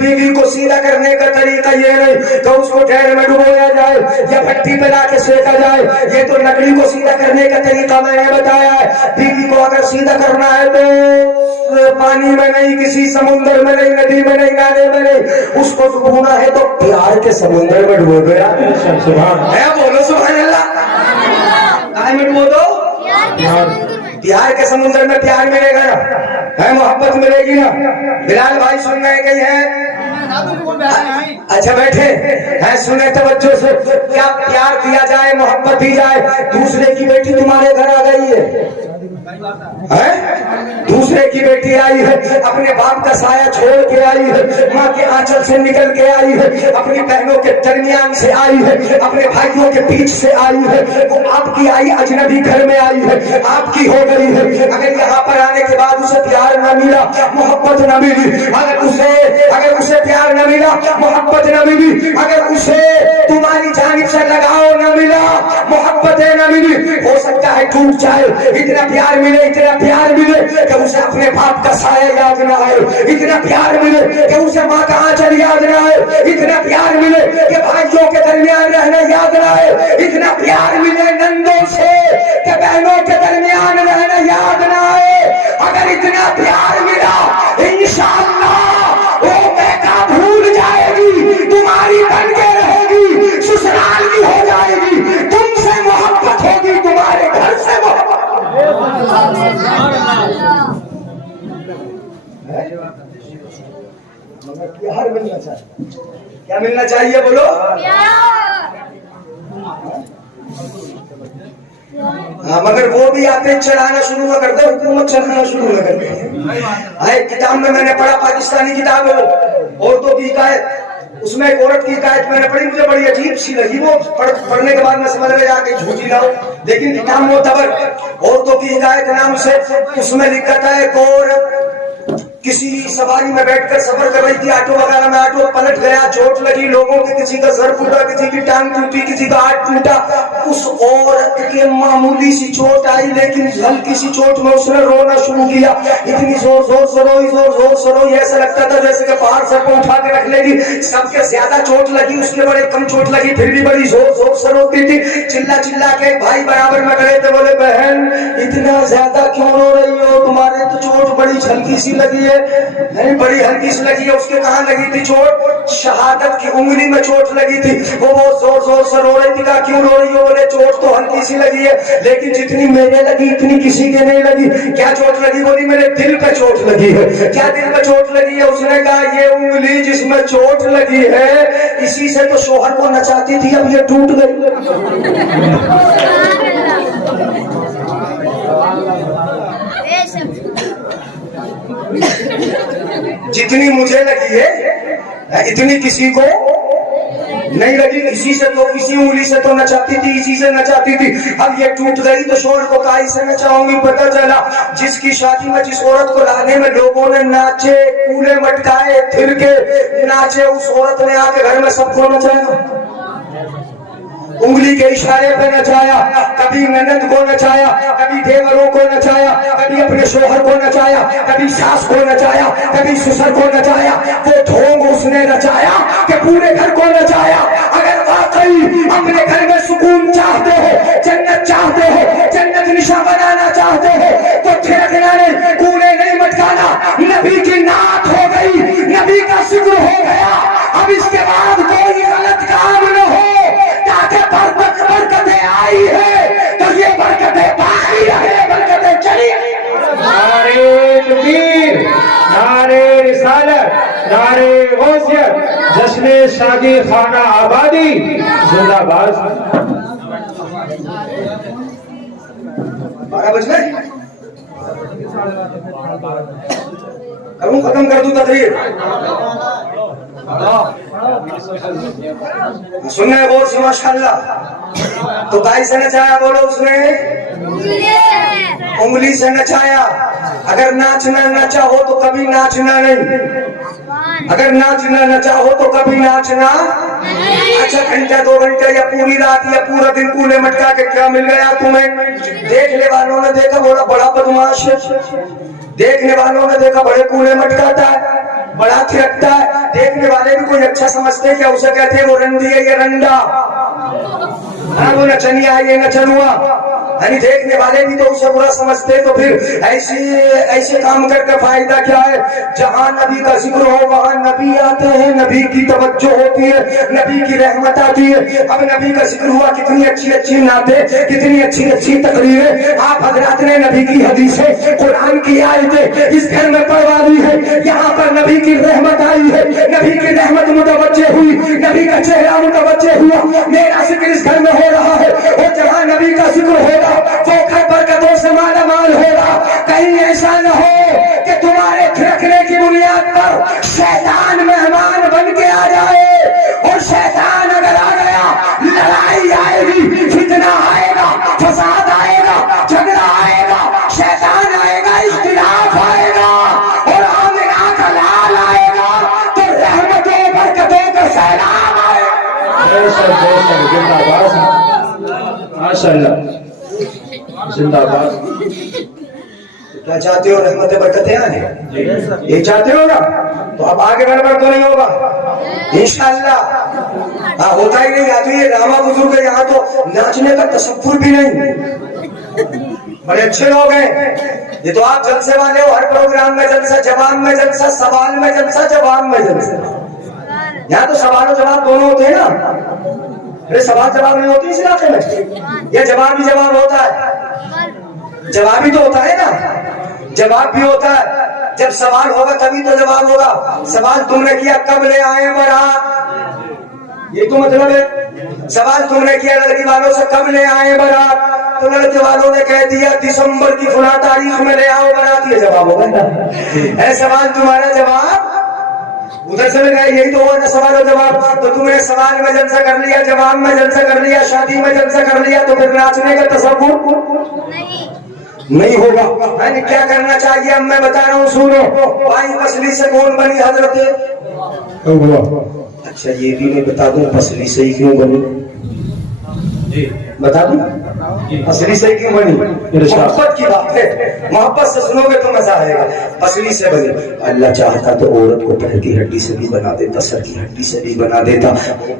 بیوی کو سیدھا کرنے کا طریقہ یہ نہیں کہ اس کو ڈھیر میں ڈبویا جائے یا بھٹی پہ لا کے سیکا جائے، یہ تو لکڑی کو سیدھا کرنے کا طریقہ میں نے بتایا ہے۔ بیوی کو اگر سیدھا کرنا ہے تو پانی میں نہیں، کسی سمندر میں نہیں، ندی میں نہیں، نالے میں نہیں، اس کو ڈبونا ہے تو پیار کے سمندر میں ڈبو گیا۔ سبحان ہے، بولو سبحان اللہ۔ کہاں میں ڈبو دو؟ پیار کے سمندر میں پیار ملے گا نا، ہے محبت ملے گی نا۔ بلال بھائی سن رہے گئی ہے؟ اچھا بیٹھے ہیں، سنیں توجہ سے۔ کیا پیار دیا جائے، محبت دی جائے؟ دوسرے کی بیٹی تمہارے گھر آ گئی ہے، دوسرے کی بیٹی آئی ہے، اپنے باپ کا سایہ چھوڑ کے آئی ہے، ماں کے آنچل سے نکل کے آئی ہے، اپنی بہنوں کے درمیان سے آئی ہے، اپنے بھائیوں کے بیچ سے آئی ہے، وہ آپ کی آئی اجنبی گھر میں آئی ہے، آپ کی ہو گئی ہے۔ اگر یہاں پر آنے کے بعد اسے پیار نہ ملا، محبت نہ ملی، اگر اسے پیار نہ ملا، محبت نہ ملی، اگر اسے تمہاری جانب سے لگاؤ نہ ملا، محبتیں نہ ملی، ہو سکتا ہے ٹوٹ جائے۔ اتنا پیار ملے، اتنا پیار ملے کہ اسے اپنے باپ کا سایہ یاد نہ آئے، اتنا پیار ملے کہ اسے ماں کا آنچل یاد نہ آئے، اتنا پیار ملے کہ بھائیوں کے درمیان رہنا یاد نہ آئے، اتنا پیار ملے نندوں سے کہ بہنوں کے درمیان رہنا یاد نہ آئے۔ اگر اتنا پیار ملا، انشاءاللہ وہ بیٹا بھول جائے گی، تمہاری بن کے رہے گی، سسرال کی ہو جائے گی، تم سے محبت ہوگی، تمہارے گھر سے محبت۔ پیار ملنا چاہیے، کیا ملنا چاہیے بولو؟ ہاں، مگر وہ بھی آتے چڑھانا شروع نہ کر دے، حکومت چڑھانا شروع نہ کر دے۔ کتاب میں نے پڑھا، پاکستانی کتاب ہے وہ، عورتوں کی حکایت، اس میں ایک عورت کی حکایت میں نے پڑھی، مجھے بڑی عجیب سی لگی، وہ پڑھنے کے بعد میں سمجھ میں جا کے جھوٹی نہ ہو، لیکن کتاب معتبر، عورتوں کی حکایت نام سے، اس میں لکھا تھا ایک عورت کسی سواری میں بیٹھ کر سفر کر رہی تھی، آٹو وغیرہ میں، آٹو پلٹ گیا، چوٹ لگی، لوگوں کے کسی کا سر پھوٹا، کسی کی ٹانگ ٹوٹی، کسی کا ہاتھ ٹوٹا۔ اس عورت کے معمولی سی چوٹ آئی، لیکن ہلکی سی چوٹ میں اس نے رونا شروع کیا، اتنی زور زور سے روئی، زور زور سے روئی، ایسا لگتا تھا جیسے کہ پہاڑ سر پہ اٹھا کے رکھ لے گی۔ سب کے زیادہ چوٹ لگی، اس کے بڑے کم چوٹ لگی، پھر بھی بڑی زور زور سے روتی تھی۔ چلا چلا کے بھائی برابر میں کھڑے تھے، بولے بہن اتنا زیادہ کیوں رو رہی ہو، تمہارے تو چوٹ بڑی ہلکی سی لگی ہے۔ نہیں، بڑی ہلکی سی لگی ہے۔ اس کے کہاں لگی تھی چوٹ؟ شہادت کی انگلی میں چوٹ لگی تھی۔ وہ بہت زور زور سے رو رہی تھی، کہا کیوں رو رہی ہو؟ بولے چوٹ تو ہلکی سی لگی ہے، لیکن جتنی میرے لگی اتنی کسی کے نہیں لگی۔ کیا چوٹ لگی؟ بولی میرے دل پہ چوٹ لگی ہے۔ کیا دل پہ چوٹ لگی ہے؟ اس نے کہا یہ انگلی جس میں چوٹ لگی ہے، اسی سے تو شوہر کو نچاتی تھی، اب یہ ٹوٹ گئی۔ جتنی مجھے لگی ہے اتنی کسی کو نہیں لگی اسی سے تو اسی انگلی سے تو نچاتی تھی, اسی سے نچاتی تھی. اب یہ ٹوٹ گئی تو شور کو کائی سے نچاؤں گی. پتہ چلا جس کی شادی میں جس عورت کو لانے میں لوگوں نے ناچے, کولے مٹکائے, پھر کے ناچے, اس عورت نے آ کے گھر میں سب کو نچایا, انگلی کے اشارے پہ نچایا. کبھی نند کو نچایا, کبھی دیوروں کو نچایا, کبھی اپنے شوہر کو نچایا, کبھی ساس کو نچایا, کبھی سسر کو نچایا. وہ ڈھونگ اس نے نچایا کہ پورے گھر کو نچایا. اگر واقعی اپنے گھر میں سکون چاہتے ہو, جنت چاہتے ہو, جنت نشا بنانا چاہتے ہو, تو ٹھیکنا نہیں, کولے نہیں مٹکانا. نبی کی نعت ہو گئی, نبی کا ذکر ہو گیا. اب اس کے بعد کوئی غلط کام نہ ہو, تاکہ برکتیں آئی ہے تو یہ برکتیں باقی رہے, برکتیں چلی. نعرے تکبیر, نعرے رسالت, نعرے غوثیت, جشن شادی خانہ آبادی زندہ باد. 12 بج گئے, کروں ختم کر دوں تقریر. سننے غور سے ماشاءاللہ. تو کائی سے نچایا بولو اس نے, انگلی سے نچایا. اگر ناچنا نہ چاہو تو کبھی ناچنا نہیں, اگر ناچنا نہ چاہو تو کبھی ناچنا. اچھا گھنٹہ 2 گھنٹے یا پوری رات یا پورا دن کولے مٹکا کے کیا مل گیا تمہیں؟ دیکھنے والوں نے دیکھا بولا بڑا بدماش ہے, دیکھنے والوں نے دیکھا بڑے کولے مٹکاتا ہے, بڑا تھرکتا ہے. دیکھنے والے بھی کوئی اچھا سمجھتے کیا اسے کہتے ہیں وہ رندی ہے, یہ رنڈا, وہ نچنیا ہے, یہ نچنوا. یعنی دیکھنے والے بھی تو اسے برا سمجھتے. تو پھر ایسے کام کر کے فائدہ کیا ہے؟ جہاں نبی کا ذکر ہو وہاں نبی آتے ہیں, نبی کی توجہ ہوتی ہے, نبی کی رحمت آتی ہے. اب نبی کا ذکر ہوا, کتنی اچھی اچھی نعتیں, کتنی اچھی اچھی تقریریں. آپ حضرات نے نبی کی حدیثیں, قرآن کی آیتیں اس گھر میں پڑھوا دی ہے. یہاں پر نبی کی رحمت آئی ہے, نبی کی رحمت متوجہ ہوئی, نبی کا چہرہ متوجہ ہوا. میرا ذکر اس گھر میں ہو رہا ہے, اور جہاں نبی کا ذکر ہوگا وہ گھر برکتوں سے مالا مال ہوگا. کہیں ایسا نہ ہو کہ تمہارے تھرکنے کی بنیاد پر شیطان مہمان بن کے آ جائے, اور شیطان اگر آ گیا لڑائی آئے گی, فتنہ آئے گا, فساد آئے گا, جھگڑا آئے گا, شیطان آئے گا, اختلاف آئے گا, اور آمنہ کا لال آئے گا, تو رحمتوں برکتوں کا سیلاب آئے گا. ماشاءاللہ زندہ باد. کیا چاہتے ہو؟ رحمت برکتیں آئیں, یہ چاہتے ہو نا؟ تو اب آگے گڑبڑ تو نہیں ہوگا انشاءاللہ. ہوتا ہی نہیں. تو یہ راما بزرگ ہے, یہاں تو ناچنے کا تصور بھی نہیں. بڑے اچھے لوگ ہیں یہ تو. آپ جلسے والے ہو, ہر پروگرام میں جلسہ, جوان میں جلسہ, سوال میں جلسہ, جوان میں جلسہ. یہاں تو سوال و جواب دونوں ہوتے ہیں نا. ارے سوال جواب نہیں ہوتی اس علاقے میں, یہ جواب ہی جواب ہوتا ہے. جواب ہی تو ہوتا ہے نا, جواب بھی ہوتا ہے. جب سوال ہوگا تبھی تو جواب ہوگا. سوال تم نے کیا کب لے آئے بارات, یہ تو مطلب ہے. سوال تم نے کیا لڑکی والوں سے کب لے آئے بارات, تو لڑکے والوں نے کہہ دیا دسمبر کی فلاں تاریخ میں لے آؤ بارات. یہ جواب ہوگا. اے سوال تمہارا جواب ادھر سے لگا, یہی تو ہوا نا سوال و جواب. تو تم نے سوال میں جلسہ کر لیا, جواب میں جلسہ کر لیا, شادی میں جلسہ کر لیا, تو پھر ناچنے کا تصور نہیں ہوگا. یعنی کیا کرنا چاہیے اب میں بتا رہا ہوں, سنو. بھائی پسلی سے کون بنی حضرت؟ اچھا یہ بھی میں بتا دوں پسلی سے ہی کیوں بنی, بتا دوں پسلی سے کیوں بنی. محبت کی بات ہے, محبت سے سنو گے تو مزہ آئے گا. پسلی سے بنی. اللہ چاہتا تو عورت کو پیر کی ہڈی سے بھی بنا دیتا, سر کی ہڈی سے بھی بنا دیتا,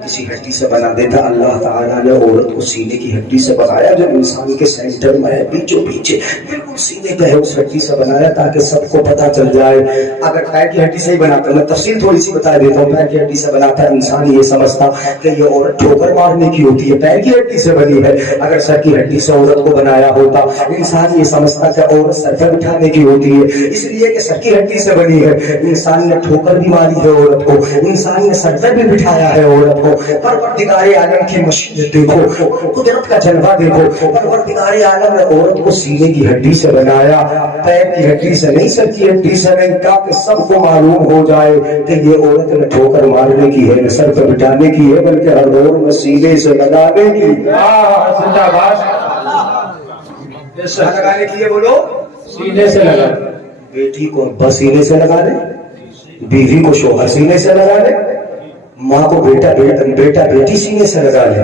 کسی ہڈی سے بنا دیتا. اللہ تعالیٰ نے عورت کو سینے کی ہڈی سے بنایا, جو انسان کے سینٹر میں ہے, بیچوں پیچھے بالکل سینے پہ ہے, اس ہڈی سے بنایا تاکہ سب کو پتا چل جائے. اگر پیر کی ہڈی سے ہی بناتا, میں تفصیل تھوڑی سی بتا دیتا ہوں. پیر کی ہڈی سے بناتا ہے, انسان یہ سمجھتا کہ یہ عورت ٹھوکر مارنے کی ہوتی ہے, پیر کی ہڈی سے بنی ہے. اگر سر کی ہڈی سے عورت کو بنایا ہوتا, انسان یہ سمجھتا کہ عورت سر پہ بٹھانے کی ہوتی ہے, اس لیے کہ سر کی ہڈی سے بنی ہے. انسان نے ٹھوکر بھی ماری ہے عورت کو, انسان نے سر پہ بھی بٹھایا ہے عورت کو. پروردگار عالم کی مشیت دیکھو, قدرت کا جلوہ دیکھو. پروردگار عالم نے عورت کو سینے کی ہڈی سے سے بنایا، پیر کی ہڈی سے نہیں، سر کی ہڈی سے نہیں، تاکہ سب کو معلوم ہو جائے کہ یہ عورت نے ٹھوکر مارنے کی ہے، نہ سر پہ بٹھانے کی ہے، بلکہ ہر دور میں سینے سے لگانے کی۔ زندہ باد، لگانے کی ہے، بولو سینے سے لگا۔ بیٹی کو ابا سینے سے لگا لے، بیوی کو شوہر سینے سے لگا لے، ماں کو بیٹا بیٹی سینے سے لگا لے،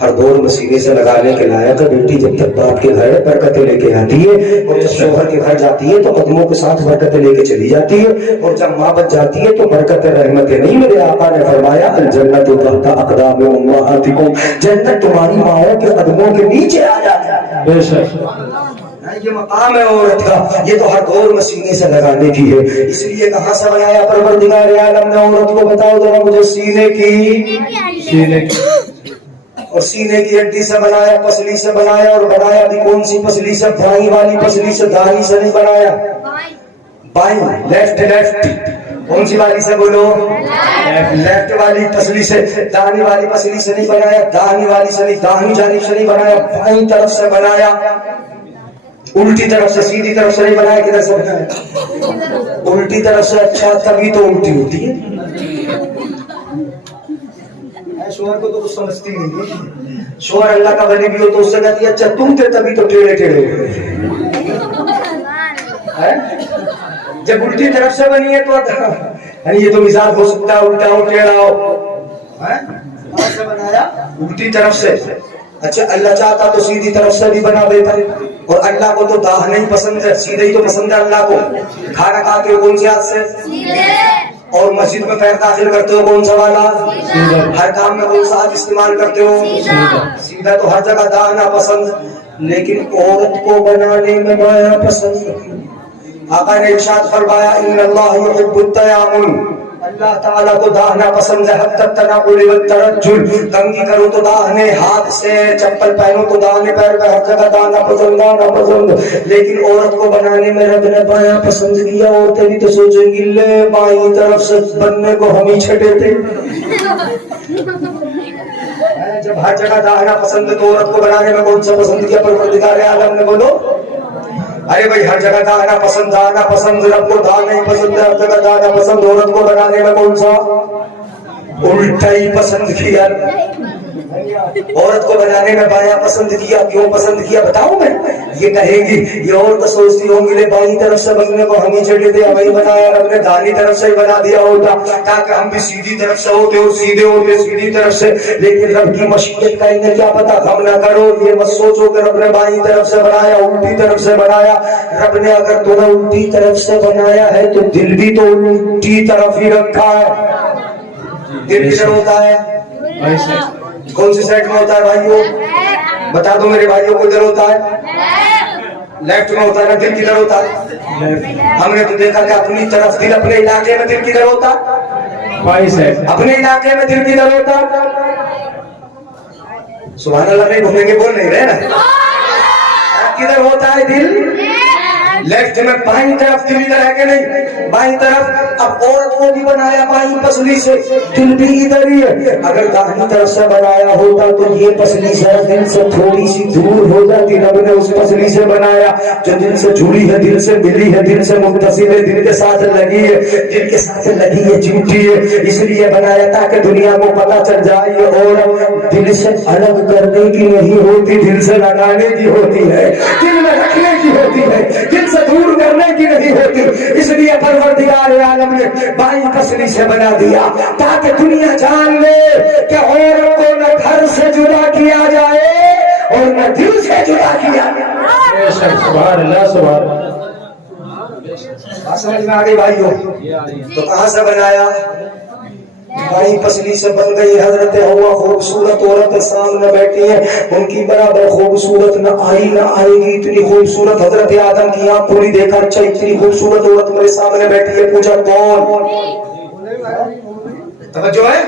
ہر دور میں سینے سے لگانے کے لائق ہے۔ بیٹی جب تک باپ کے گھر برکتیں لے کے آتی ہے، اور جب شوہر کے گھر جاتی ہے تو قدموں کے ساتھ برکتیں لے کے چلی جاتی ہے، اور جب ماں بچ جاتی ہے تو برکتیں رحمتیں نہیں۔ میرے آقا نے فرمایا الجنت تحت اقدام امہاتکم، جنت تمہاری ماؤں کے قدموں کے نیچے آ جاتی ہے۔ بے شک یہ مقام ہے عورت کا، یہ تو ہر دور میں سینے سے لگانے کی ہے۔ اس لیے کہاں سے بنایا پروردگار عالم نے عورت کو؟ بتاؤ ذرا مجھے، سینے کی اور سینے کی ہڈی سے بنایا، پسلی سے بنایا، اور بنایا بھی کون سی پسلی سے؟ بائیں والی پسلی سے، دائیں سے نہیں بنایا، بائیں لیفٹ کون سی والی سے؟ بولو لیفٹ والی پسلی سے، دائیں والی پسلی سے نہیں بنایا، دائیں والی سے نہیں، دائیں جانب سے نہیں بنایا، بائیں طرف سے بنایا، الٹی طرف سے، سیدھی طرف سے نہیں بنایا۔ کدھر سے بنایا؟ الٹی طرف سے۔ اچھا، تبھی تو الٹی ہوتی ہے۔ شوہر کو تو کچھ سمجھتی نہیں ہے، شوہر اللہ کا ولی بھی ہو تو اس سے کہتی ہے اچھا تم تھے تبھی تو ٹیڑھے ٹیڑھے ہوئے۔ جب الٹی طرف سے بنی ہے تو یہ تو مزاج ہو سکتا ہے الٹا ہو ٹیڑھا ہو۔ کہاں سے بنایا؟ الٹی طرف سے۔ اچھا، اللہ چاہتا تو سیدھی طرف سے بھی بنا دیتا ہے، اور اللہ کو تو داہ نہیں پسند ہے، سیدھے ہی تو پسند ہے اللہ کو۔ کھانا کھاتے ہو کون سے ہاتھ سے؟ اور مسجد میں پیر داخل کرتے ہو کون سا والا؟ ہر کام میں کون سا ہاتھ استعمال کرتے ہو؟ سیدھا۔ تو ہر جگہ داہنا پسند، لیکن عورت کو بنانے میں بایاں پسند۔ آقا نے ارشاد فرمایا ان اللہ یحب التیامن، اللہ تعالیٰ کو داہنا پسند ہے، حتی التناول والترجل، کنگھی کرو تو داہنے ہاتھ سے، چپل پہنو تو داہنے پیر پہ، ہر جگہ داہنا پسند، داہنا پسند۔ لیکن عورت کو بنانے میں رب نے بایاں پسند کیا۔ عورتیں بھی تو سوچیں گی لے بائیں طرف سے بننے کو ہم ہی چھٹے تھے۔ جب ہر جگہ داہنا پسند ہے تو عورت کو بنانے میں کون سا پسند کیا پروردگار عالم نے؟ بولو ارے بھائی، ہر جگہ داہنا پسند، داہنا پسند، رب کو داہ نہیں پسند ہے، ہر جگہ داہنا پسند۔ عورت کو بنانے میں کون سا؟ الٹا ہی پسند کیا۔ عورت کو بنانے میں بایاں پسند کیا۔ کیوں پسند کیا بتاؤں میں؟ یہ کہے گی یہ عورت سوچتی ہوں گی لے بائیں طرف سے بننے کو ہم ہی چڑھے تھے، ہمیں بنایا رب نے، دائیں طرف سے ہی بنا دیا ہوتا تاکہ ہم بھی سیدھی طرف سے ہوتے اور سیدھے ہوتے سیدھی طرف سے۔ لیکن رب کی مشیت کا انہیں کیا پتا، غم نہ کرو، یہ مت سوچو کہ رب نے بائیں طرف سے بنایا الٹی طرف سے بنایا۔ رب نے اگر تمہیں الٹی طرف سے بنایا ہے تو دل بھی تو الٹی طرف ہی رکھا ہے۔ دل کدھر ہوتا ہے؟ کون سی سائڈ میں ہوتا ہے بھائیوں؟ بتا دو میرے بھائیوں کو، ادھر ہوتا ہے، لیفٹ میں ہوتا ہے نا؟ دل کدھر ہوتا ہے؟ ہم نے تو دیکھا کہ اپنی طرف دل، اپنے علاقے میں دل کدھر ہوتا؟ اپنے علاقے میں دل کدھر ہوتا؟ سبحان اللہ نہیں بولیں گے، بول نہیں رہے نا؟ کدھر ہوتا ہے دل؟ لیفٹ میں، بائیں طرف دل ادھر ہے کہ نہیں؟ بائیں طرف۔ اب عورت کو بھی بنایا بائیں پسلی سے، دل بھی ادھر ہی ہے۔ اگر داہنی طرف سے بنایا ہوتا تو یہ پسلی ذرا دل سے تھوڑی سی دور ہو جاتی۔ رب نے اس پسلی سے بنایا جو دل سے جڑی ہے، دل سے ملی ہے، دل سے متصل ہے، دل کے ساتھ لگی ہے، دل کے ساتھ لگی ہے، چمٹی ہے۔ اس لیے بنایا تاکہ دنیا کو پتا چل جائے یہ عورت دل سے الگ کرنے کی نہیں ہوتی، دل سے لگانے کی ہوتی ہے، دل میں رکھنے کی ہوتی ہے، دل سے دور کرنے کی نہیں ہوتی۔ اس لیے پروردگار عالم نے بائیں پسلی سے بنا دیا تاکہ دنیا جان لے کہ عورت کو نہ گھر سے جدا کیا جائے اور نہ دل سے جدا کیا جائے۔ سبحان اللہ، سبحان اللہ۔ سمجھ میں آ گئی بھائیوں؟ تو کہاں سے بنایا؟ بائیں پسلی سے بن گئی۔ حضرت ہوا خوبصورت عورت سامنے بیٹھی ہے، ان کی برابر خوبصورت نہ آئی نہ آئے گی، اتنی خوبصورت۔ حضرت آدم کی آنکھ کھولی، دیکھا اچھا اتنی خوبصورت عورت میرے سامنے بیٹھی ہے، پوچھا کون؟ توجہ ہے؟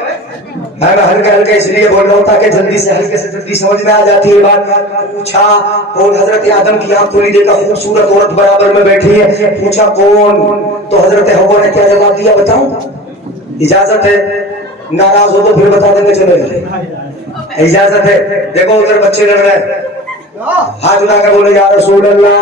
میں ہلکا ہلکا اس لیے بول رہا ہوں تاکہ جلدی سے ہلکے سے جلدی سمجھ میں آ جاتی ہے بات۔ پوچھا کون؟ حضرت آدم کی آنکھ کھولی، دیکھا خوبصورت عورت برابر میں بیٹھی ہے، پوچھا کون؟ تو حضرت ہوا نے کیا جواب دیا بتاؤں؟ اجازت ہے؟ ناراض ہو تو پھر بتا دیں گے، چلے گئے۔ اجازت ہے؟ دیکھو ادھر بچے لڑ رہے ہیں، हाथ उठा कर बोले या रसूल अल्लाह,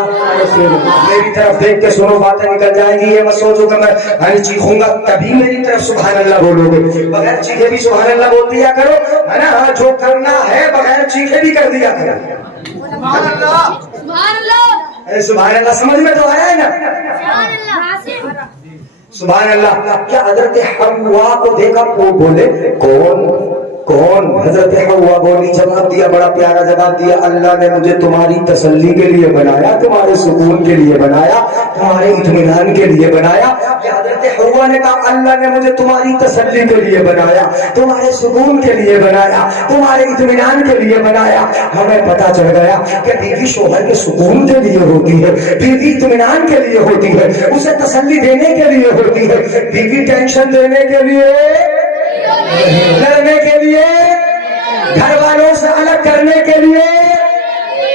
मेरी तरफ देख के सुनो, बातें निकल जाएंगी। ये मत सोचो कि मैं चीखूंगा तभी मेरी तरफ सुभान अल्लाह बोलोगे, बगैर चीखे भी सुभान अल्लाह बोल दिया करो, है ना। जो करना है बगैर चीखे भी कर दिया करो। सुभान अल्लाह समझ में तो आया है ना? सुभान अल्लाह। क्या हजरत हव्वा को देखा, वो बोले कौन कौन? हजरत हव्वा बोली, जवाब दिया, बड़ा प्यारा जवाब दिया, अल्लाह ने मुझे तुम्हारी तसल्ली के लिए बनाया, तुम्हारे सुकून के लिए बनाया, तुम्हारे इत्मीनान के लिए बनाया। हजरत हव्वा ने कहा अल्लाह ने मुझे तुम्हारी तसल्ली के लिए बनाया, तुम्हारे सुकून के लिए बनाया, तुम्हारे इत्मीनान के लिए बनाया। हमें पता चल गया कि बीवी शोहर के सुकून के लिए होती है, बीवी इत्मीनान के लिए होती है, उसे तसल्ली देने के लिए होती है, बीवी टेंशन देने के लिए, लड़ने के लिए, घर वालों से अलग करने के लिए,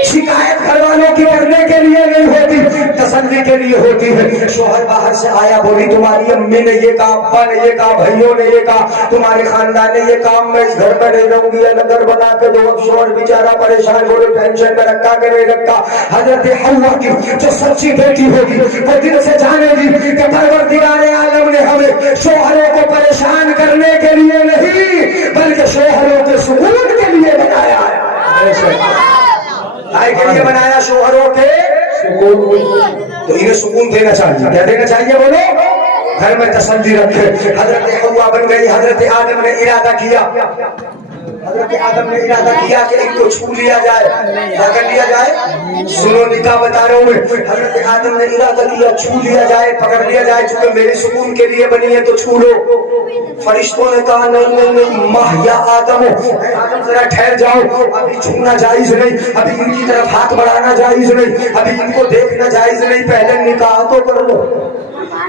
शिकायत घर वालों की करने के लिए नहीं होती, तसल्ली के लिए होती है। शोहर बाहर से आया, बोली तुम्हारी अम्मी ने ये कहा, अब्बा ने ये कहा, भाइयों ने ये कहा, तुम्हारे खानदान ने ये कहा, मैं इस घर में नहीं रहूंगी, नगर बना के दो। अब शोहर बेचारा परेशान हो रहे, टेंशन में रखा के नहीं रखा। हजरत हव्वा की जो सच्ची बेटी होगी वो दिल से जानेगी कि परवरदिगार आलम ने हमें शोहरों को परेशान करने के लिए नहीं, बल्कि शोहरों के सुकून के लिए बनाया है। के लिए बनाया, शोहरों के सुकून। तो इन्हें सुकून देना चाहिए। क्या देना चाहिए बोलो? घर में तसल्ली रखे। हजरत हव्वा बन गई, हजरत आदम ने इरादा किया, हजरत आदम ने इरादा किया कि इनको छू लिया जाए। क्या कर लिया जाए? सुनो निकाह बता रहा हूँ मैं। हजरत आदम ने इरादा किया छू लिया जाए, पकड़ लिया जाए, चूंकि मेरे सुकून के लिए बनी है तो छू लो। फरिश्तों ने कहा नहीं नहीं नहीं, माह या आदम आदम जरा ठहर जाओ, अभी छूना जायज नहीं, अभी इनकी तरफ हाथ बढ़ाना जायज नहीं, अभी इनको देखना जायज नहीं, पहले निकाह तो कर लो।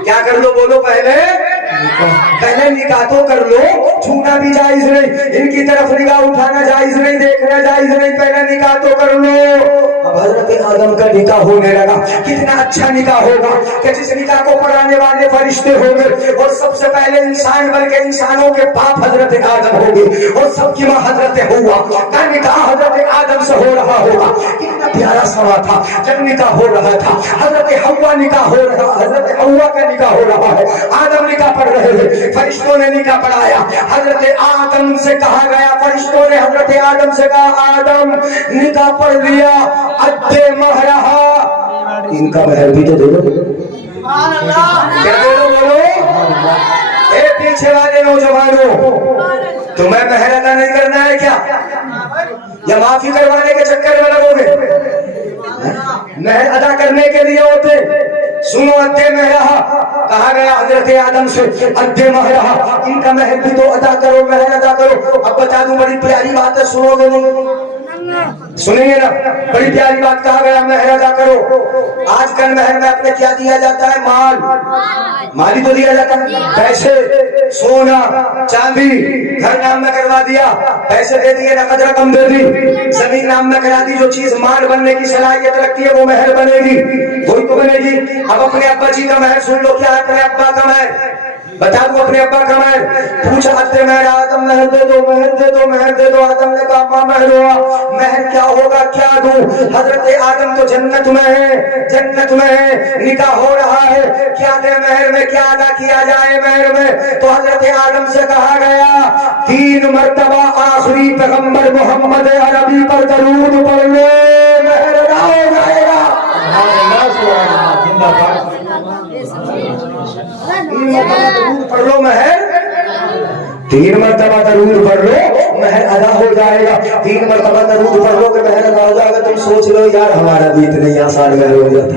क्या कर लो बोलो? पहले निकाह तो कर लो। छूना भी जायज नहीं, इनकी तरफ निगाह उठाना जायज नहीं, देखना जायज नहीं, पहले निकाह तो कर लो। अब हजरत आदम का निकाह होने लगा। कितना अच्छा निकाह होगा कि जिस निकाह को पढ़ाने वाले फरिश्ते होंगे और सबसे पहले इंसान बल्कि इंसानों के बाप हजरत आदम होंगे और सबकी माँ हजरत हव्वा का निकाह हजरत आदम से हो रहा होगा। कितना प्यारा समा था जब निकाह हो रहा था। हजरत हव्वा निकाह हो रहा, हजरत हव्वा का निकाह हो रहा है, आदम निकाह पढ़ रहे थे, फरिश्तों ने निकाह पढ़ाया। हजरत आदम से कहा गया, फरिश्तों ने हजरत आदम से कहा आदम निकाह पढ़ लिया, अद्दे महरहा, इनका महर भी तो दे दो। क्या दे दो बोलो? ए पीछे वाले नौजवानों, तुम्हें महर अदा नहीं करना है क्या, या माफी करवाने के चक्कर में लगोगे? महर अदा करने के लिए होते। सुनो अद्दे महरहा कहा गया हजरत आदम से, अद्दे महरहा, इनका महर भी तो अदा करो, महर अदा करो। अब बता दूं, बड़ी प्यारी बात है, सुनोगे नहीं? सुनिए ना, बड़ी प्यारी बात कहा गया, महर अदा करो। आजकल महर में अपने क्या दिया जाता है? माल ही तो दिया जाता है, पैसे, सोना, चांदी। घर नाम में करवा दिया, पैसे दे दिए, नकद रकम दे दी, जमीन नाम में करा दी। जो चीज माल बनने की सलाहियत रखती है वो महर बनेगी, वही तो बनेगी। अब अपने अब्बा जी का महर सुन लो, क्या है अपने अब्बा का महर? बता दो अपने अब्बा का महर। पूछा अद्दे महर, आदम महर दे दो, महर दे दो, महर दे दो। आदम ने कहा मां महर हुआ, महर क्या होगा, क्या दूं? हजरत आदम तो जन्नत में है, जन्नत में है, निकाह हो रहा है, क्या दे महर में, क्या अदा किया जाए महर में? तो हजरत आदम से कहा गया 3 मरतबा आखिरी पैगंबर मोहम्मद अरबी पर दरूद पढ़ लो, महर अदा हो जाएगा। पढ़ लो महर, 3 मरतबा दरूद पढ़ लो, महर अदा हो जाएगा। 3 मरतबा दरूद पढ़ लो कि महर अदा हो जाएगा। तुम सोच लो यार, हमारा भी इतने आसान महर हो जाता।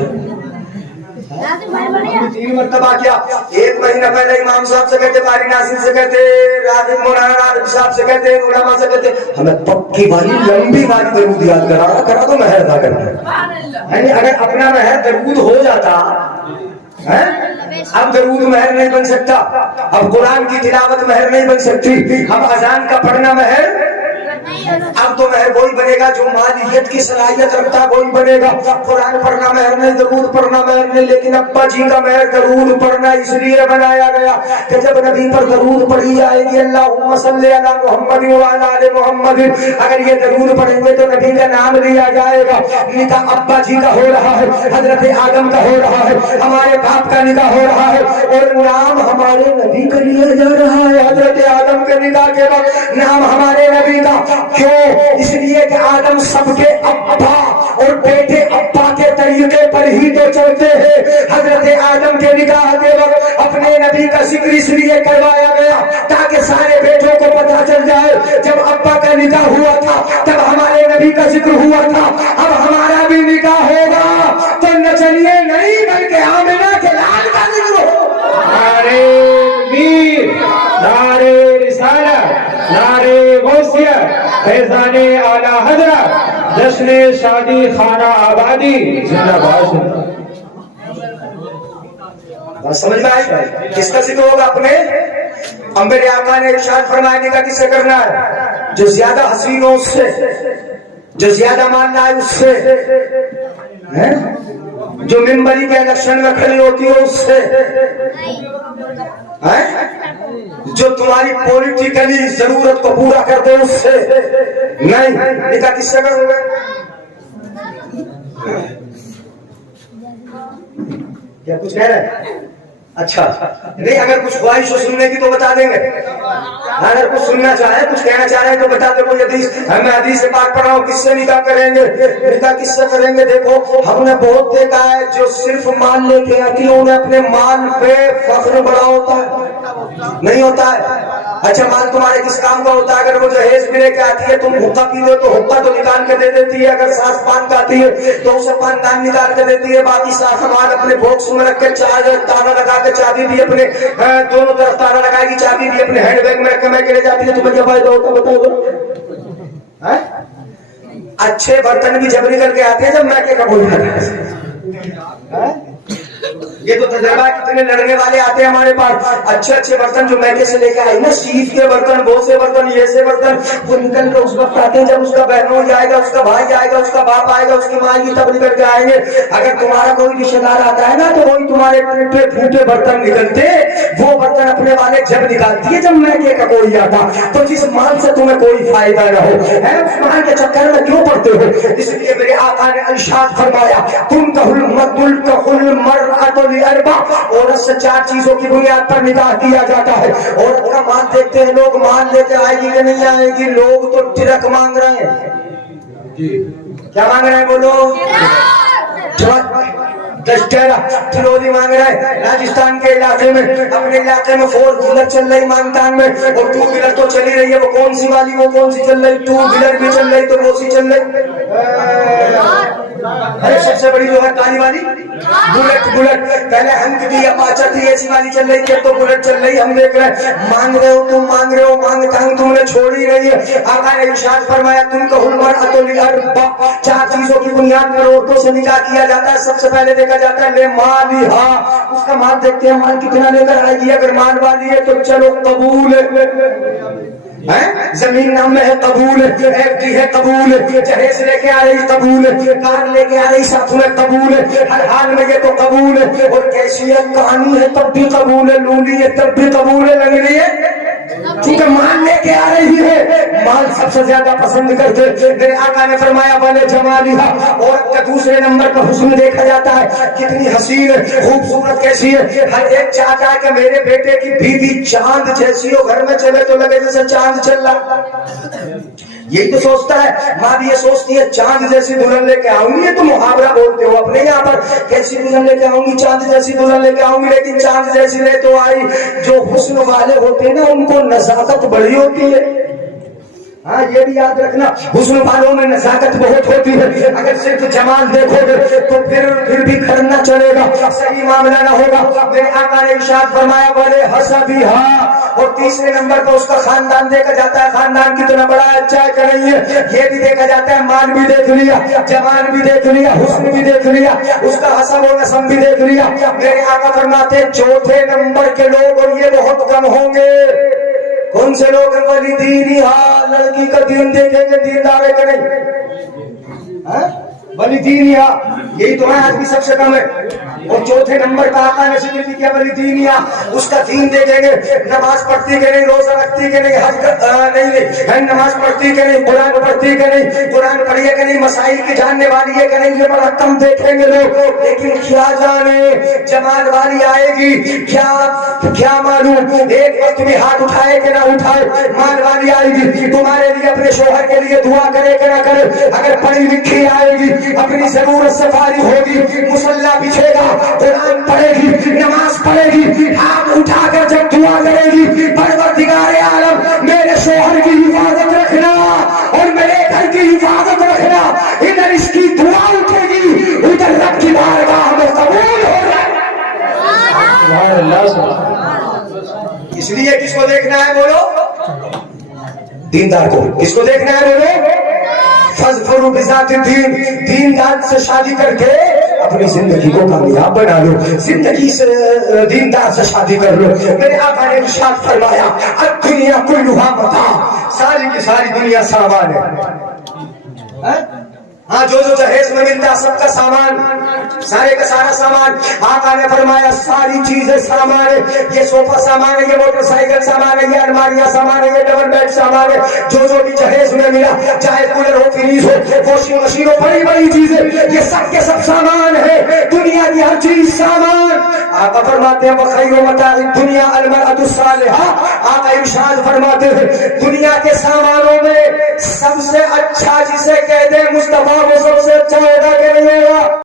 3 मरतबा क्या, 1 महीना पहले इमाम साहब से कहते, कारी नासिर से कहते, राबिब मौलाना राबिब साहब से कहते, उलमा से कहते, हमें पक्की वाली लंबी वाली दरूद याद करा तो महर अदा करना है। अगर अपना महर दरूद हो जाता है, अब दरूद महर नहीं बन सकता, अब कुरान की तिलावत महर नहीं बन सकती, अब अजान का पढ़ना महर اب تو مہر وہی بنے گا جو مالیت کی صلاحیت رکھتا ہے، وہی بنے گا۔ قرآن پڑھنا مہر نہیں، درود پڑھنا مہر نہیں، لیکن ابا جی کا مہر درود پڑھنا اس لیے بنایا گیا کہ جب نبی پر درود پڑھی جائے گی اللہم صلی علی محمد وعلی آل محمد، اگر یہ درود پڑھیں گے تو نبی کا نام لیا جائے گا۔ نکاح ابا جی کا ہو رہا ہے، حضرت آدم کا ہو رہا ہے، ہمارے باپ کا نکاح ہو رہا ہے، اور نام ہمارے نبی کا لیا جا رہا ہے۔ حضرت آدم کے نکاح کے وقت نام ہمارے نبی کا، کیوں؟ اس لیے کہ آدم سب کے ابا اور بیٹے ابا کے طریقے پر ہی تو چلتے ہیں۔ حضرت آدم کے نکاح کے وقت اپنے نبی کا ذکر اس لیے کروایا گیا تاکہ سارے بیٹوں کو پتہ چل جائے جب ابا کا نکاح ہوا تھا تب ہمارے نبی کا ذکر ہوا تھا، اب ہمارا بھی نکاح ہوگا تو نچلیے نہیں بلکہ آمنہ کے لال کا ذکر ہو۔ نعرے تکبیر، نعرے رسالت، نعرے غوثیت، فیضان اعلی حضرت، جشن شادی خانہ آبادی زندہ باد۔ سمجھ میں آئی؟ کس کا ذکر ہوگا؟ اپنے میرے آقا نے ارشاد فرمانے کا کسے کرنا ہے؟ جو زیادہ حسین ہو اس سے، جو زیادہ ماننا ہے اس سے، جو ممبری کے الیکشن میں کھڑی ہوتی ہو اس سے، جو تمہاری پولیٹیکلی ضرورت کو پورا کر دے اس سے نہیں۔ نکاح کس سے کرو گے؟ کیا کچھ کہہ رہے ہیں؟ اچھا نہیں، اگر کچھ خواہش ہو سننے کی تو بتا دیں گے، اگر کچھ سننا چاہے کچھ کہنا چاہ رہے ہیں تو بتا دیں۔ کوئی حدیث میں حدیث سے پاک پڑھ رہا ہوں، کس سے نکاح کریں گے؟ نکاح کس سے کریں گے؟ دیکھو ہم نے بہت دیکھا ہے جو صرف مال لے کے آتی ہے انہیں اپنے مال پہ فخر بڑا ہوتا ہے، نہیں ہوتا ہے؟ اچھا مال تمہارے کس کام کا ہوتا ہے؟ اگر وہ جہیز بھی لے کے آتی ہے تم حقہ پی دو تو حقہ تو نکال کے دے دیتی ہے، اگر ساس پان کا آتی ہے تو اسے پان دان نکال کے دیتی ہے، باقی سارا مال اپنے باکس میں رکھ کے تالا لگا کے چابی بھی اپنے دونوں طرف تالا لگائے گی، چابی بھی اپنے ہینڈ بیگ میں رکھ کے میں کے لے جاتی ہے۔ تمہیں کیا فائدہ ہوتا ہے بتاؤ؟ اچھے برتن بھی جب نکل کے آتے ہیں جب میں کے قبول کرتے ہیں۔ یہ تو تجربہ، کتنے لڑنے والے آتے ہیں ہمارے پاس، اچھے اچھے برتن جو میکے سے لے کے آئے نا، شیف کے برتن، وہ سے برتن، یہ سے برتن، وہ نکل کے اس وقت آتے ہیں جب اس کا بہنوں جائے گا، اس کا بھائی جائے گا، اس کا باپ آئے گا، اس کی ماں کی، تب نکل کے آئیں گے۔ اگر تمہارا کوئی رشتہ دار آتا ہے نا تو وہی تمہارے ٹوٹے پھوٹے برتن نکلتے، وہ برتن اپنے والے جب نکالتی ہے جب میکے کا کوئی آتا، تو جس مال سے تمہیں کوئی فائدہ نہ ہو ہے اس مال کے چکر میں کیوں پڑتے ہو؟ اس لیے میرے آقا نے ارشاد فرمایا عورت سے 4 چیزوں کی بنیاد پر نکاح کیا جاتا ہے۔ عورت کا مال دیکھتے ہیں لوگ، مال لے کے آئے گی کہ نہیں آئے گی؟ لوگ تو ٹرک مانگ رہے ہیں۔ کیا مانگ رہے ہیں بولو؟ ٹھلولی مانگ رہے ہیں۔ راجستھان کے علاقے میں، اپنے علاقے میں 4 ویلر چل رہی مانگتان میں، اور 2 ویلر تو چلی رہی ہے، وہ کون سی والی، وہ کون سی چل رہی؟ 2 ویلر بھی چل رہی تو وہ سی چل رہی، سب سے بڑی جو ہے کالی والی بلٹ، پہلے ہم کی اپاچا تھی ایسی والی چل رہی تھی، اب تو بلٹ چل رہی۔ ہم دیکھ رہے ہیں مانگ رہے ہو تم، مانگ رہے ہو، مانگ تانگ تم نے چھوڑی رہی ہے۔ آقا نے ارشاد فرمایا تنکح المرأة لأربع، 4 چیزوں کی بنیاد پر عورتوں سے نکاح کیا جاتا ہے۔ سب سے پہلے دیکھا جاتا ہے لمالہا، اس کا مال دیکھتے ہیں، مال کتنا لے کر آئے گی، اگر مال والی ہے تو چلو قبول ہے، زمین نام میں ہے قبول ہے، ایف ڈی ہے قبول ہے، جہیز لے کے آ رہی قبول ہے، کار لے کے آ رہی ساتھ میں قبول ہے، ہر حال میں یہ تو قبول ہے، اور کیفیت کہانی ہے تب بھی قبول ہے، لولی ہے تب بھی قبول ہے، لنگڑی ہے کیونکہ مال لے کے آ رہی ہے، مال سب سے زیادہ پسند کرتے۔ میرے آقا نے فرمایا والے جمالہا، عورت کا دوسرے نمبر پر حسن دیکھا جاتا ہے، کتنی حسین ہے، خوبصورت کیسی ہے۔ ہر ایک چاہتا ہے کہ میرے بیٹے کی بیوی چاند جیسی ہو، گھر میں چلے تو لگے جیسے چاند چل رہا، یہی تو سوچتا ہے۔ ماں بھی یہ سوچتی ہے چاند جیسی دلہن لے کے آؤں گی، یہ تو محاورہ بولتے ہو اپنے یہاں پر، کیسی دلہن لے کے آؤں گی، چاند جیسی دلہن لے کے آؤں گی، لیکن چاند جیسی لے تو آئی۔ جو حسن والے ہوتے ہیں نا ان کو نزاکت بڑی ہوتی ہے، ہاں یہ بھی یاد رکھنا، حسن والوں میں نزاکت بہت ہوتی ہے۔ اگر صرف جمال دیکھو گے تو پھر بھی گھر نہ چلے گا، صحیح معاملہ نہ ہوگا۔ میرے آقا نے ارشاد فرمایا والے حسبھا، اور تیسرے نمبر پر اس کا خاندان دیکھا جاتا ہے، خاندان کتنا بڑا ہے، اچھا ہے کہ نہیں ہے، یہ بھی دیکھا جاتا ہے۔ مال بھی دیکھ لیا، جمال بھی دیکھ لیا، حسن بھی دیکھ لیا، اس کا حسب و نسب بھی دیکھ لیا۔ میرے آقا فرماتے ہیں چوتھے نمبر کے لوگ، اور یہ بہت کم ہوں گے، کون سے لوگ؟ والدینہا، तरक्की का दीन देखेंगे, दीनदार है कि नहीं? बली दीनिया, यही तो है आज भी सबसे कम है। और चौथे नंबर का आका ने जिक्र किया बली दीनिया, उसका दीन देखेंगे, नमाज पढ़ती के नहीं, रोजा रखती के नहीं, हज नहीं, नमाज पढ़ती के नहीं, कुरान पढ़ती के नहीं, कुरान पढ़िए के नहीं, मसाइल की जानने वाली है कि नहीं, ये बड़ा कम देखेंगे लोग। लेकिन क्या जाने जमाल वाली आएगी, क्या मालूम एक वक्त में हाथ उठाए कि ना उठाए, माल वाली आएगी, तुम्हारे लिए अपने शोहर के लिए दुआ करे कि ना करे, अगर पढ़ी लिखी आएगी, अपनी जरूरत से फारिग होगी, मुसल्ला बिछेगा, कुरान पढ़ेगी, नमाज पढ़ेगी, हाथ उठाकर जब दुआ करेगी, परवरदिगार आलम मेरे शोहर की हिफाजत रखना और मेरे घर की हिफाजत रखना, इधर इसकी दुआ उठेगी, उधर रब की बारगाह में कबूल हो जाए। इसलिए किसको देखना है बोलो? दीनदार को। किसको देखना है बोलो? फज़फरू बिज़ाति दीन, दीनदार से शादी करके अपनी जिंदगी को कामयाब बना लो, जिंदगी से दीनदार से शादी कर लो। मेरे आका ने इरशाद फरमाया, दुनिया कुल्लुहा मता, सारी की सारी दुनिया सामान है। हाँ, जो जो जहेज में मिलता सबका सामान, सारे का सारा सामान। आका ने फरमाया सारी चीजें सामान है, ये सोफा सामान है, ये मोटरसाइकिल सामान है, ये अलमारियां सामान है, ये डबल बेड सामान है। जो जो भी जहेज में मिला, चाहे कूलर हो, फ्रीज हो, वॉशिंग मशीन हो, बड़ी बड़ी चीजें, ये सब के सब सामान है, दुनिया की हर चीज सामान। आका फरमाते हैं बखैर मताअ दुनिया अलमरअतु सालिहा, आका इरशाद फरमाते हैं दुनिया के सामानों में सबसे अच्छा जिसे कहते हैं मुस्तफा, वो सबसे अच्छा होगा कि नहीं होगा?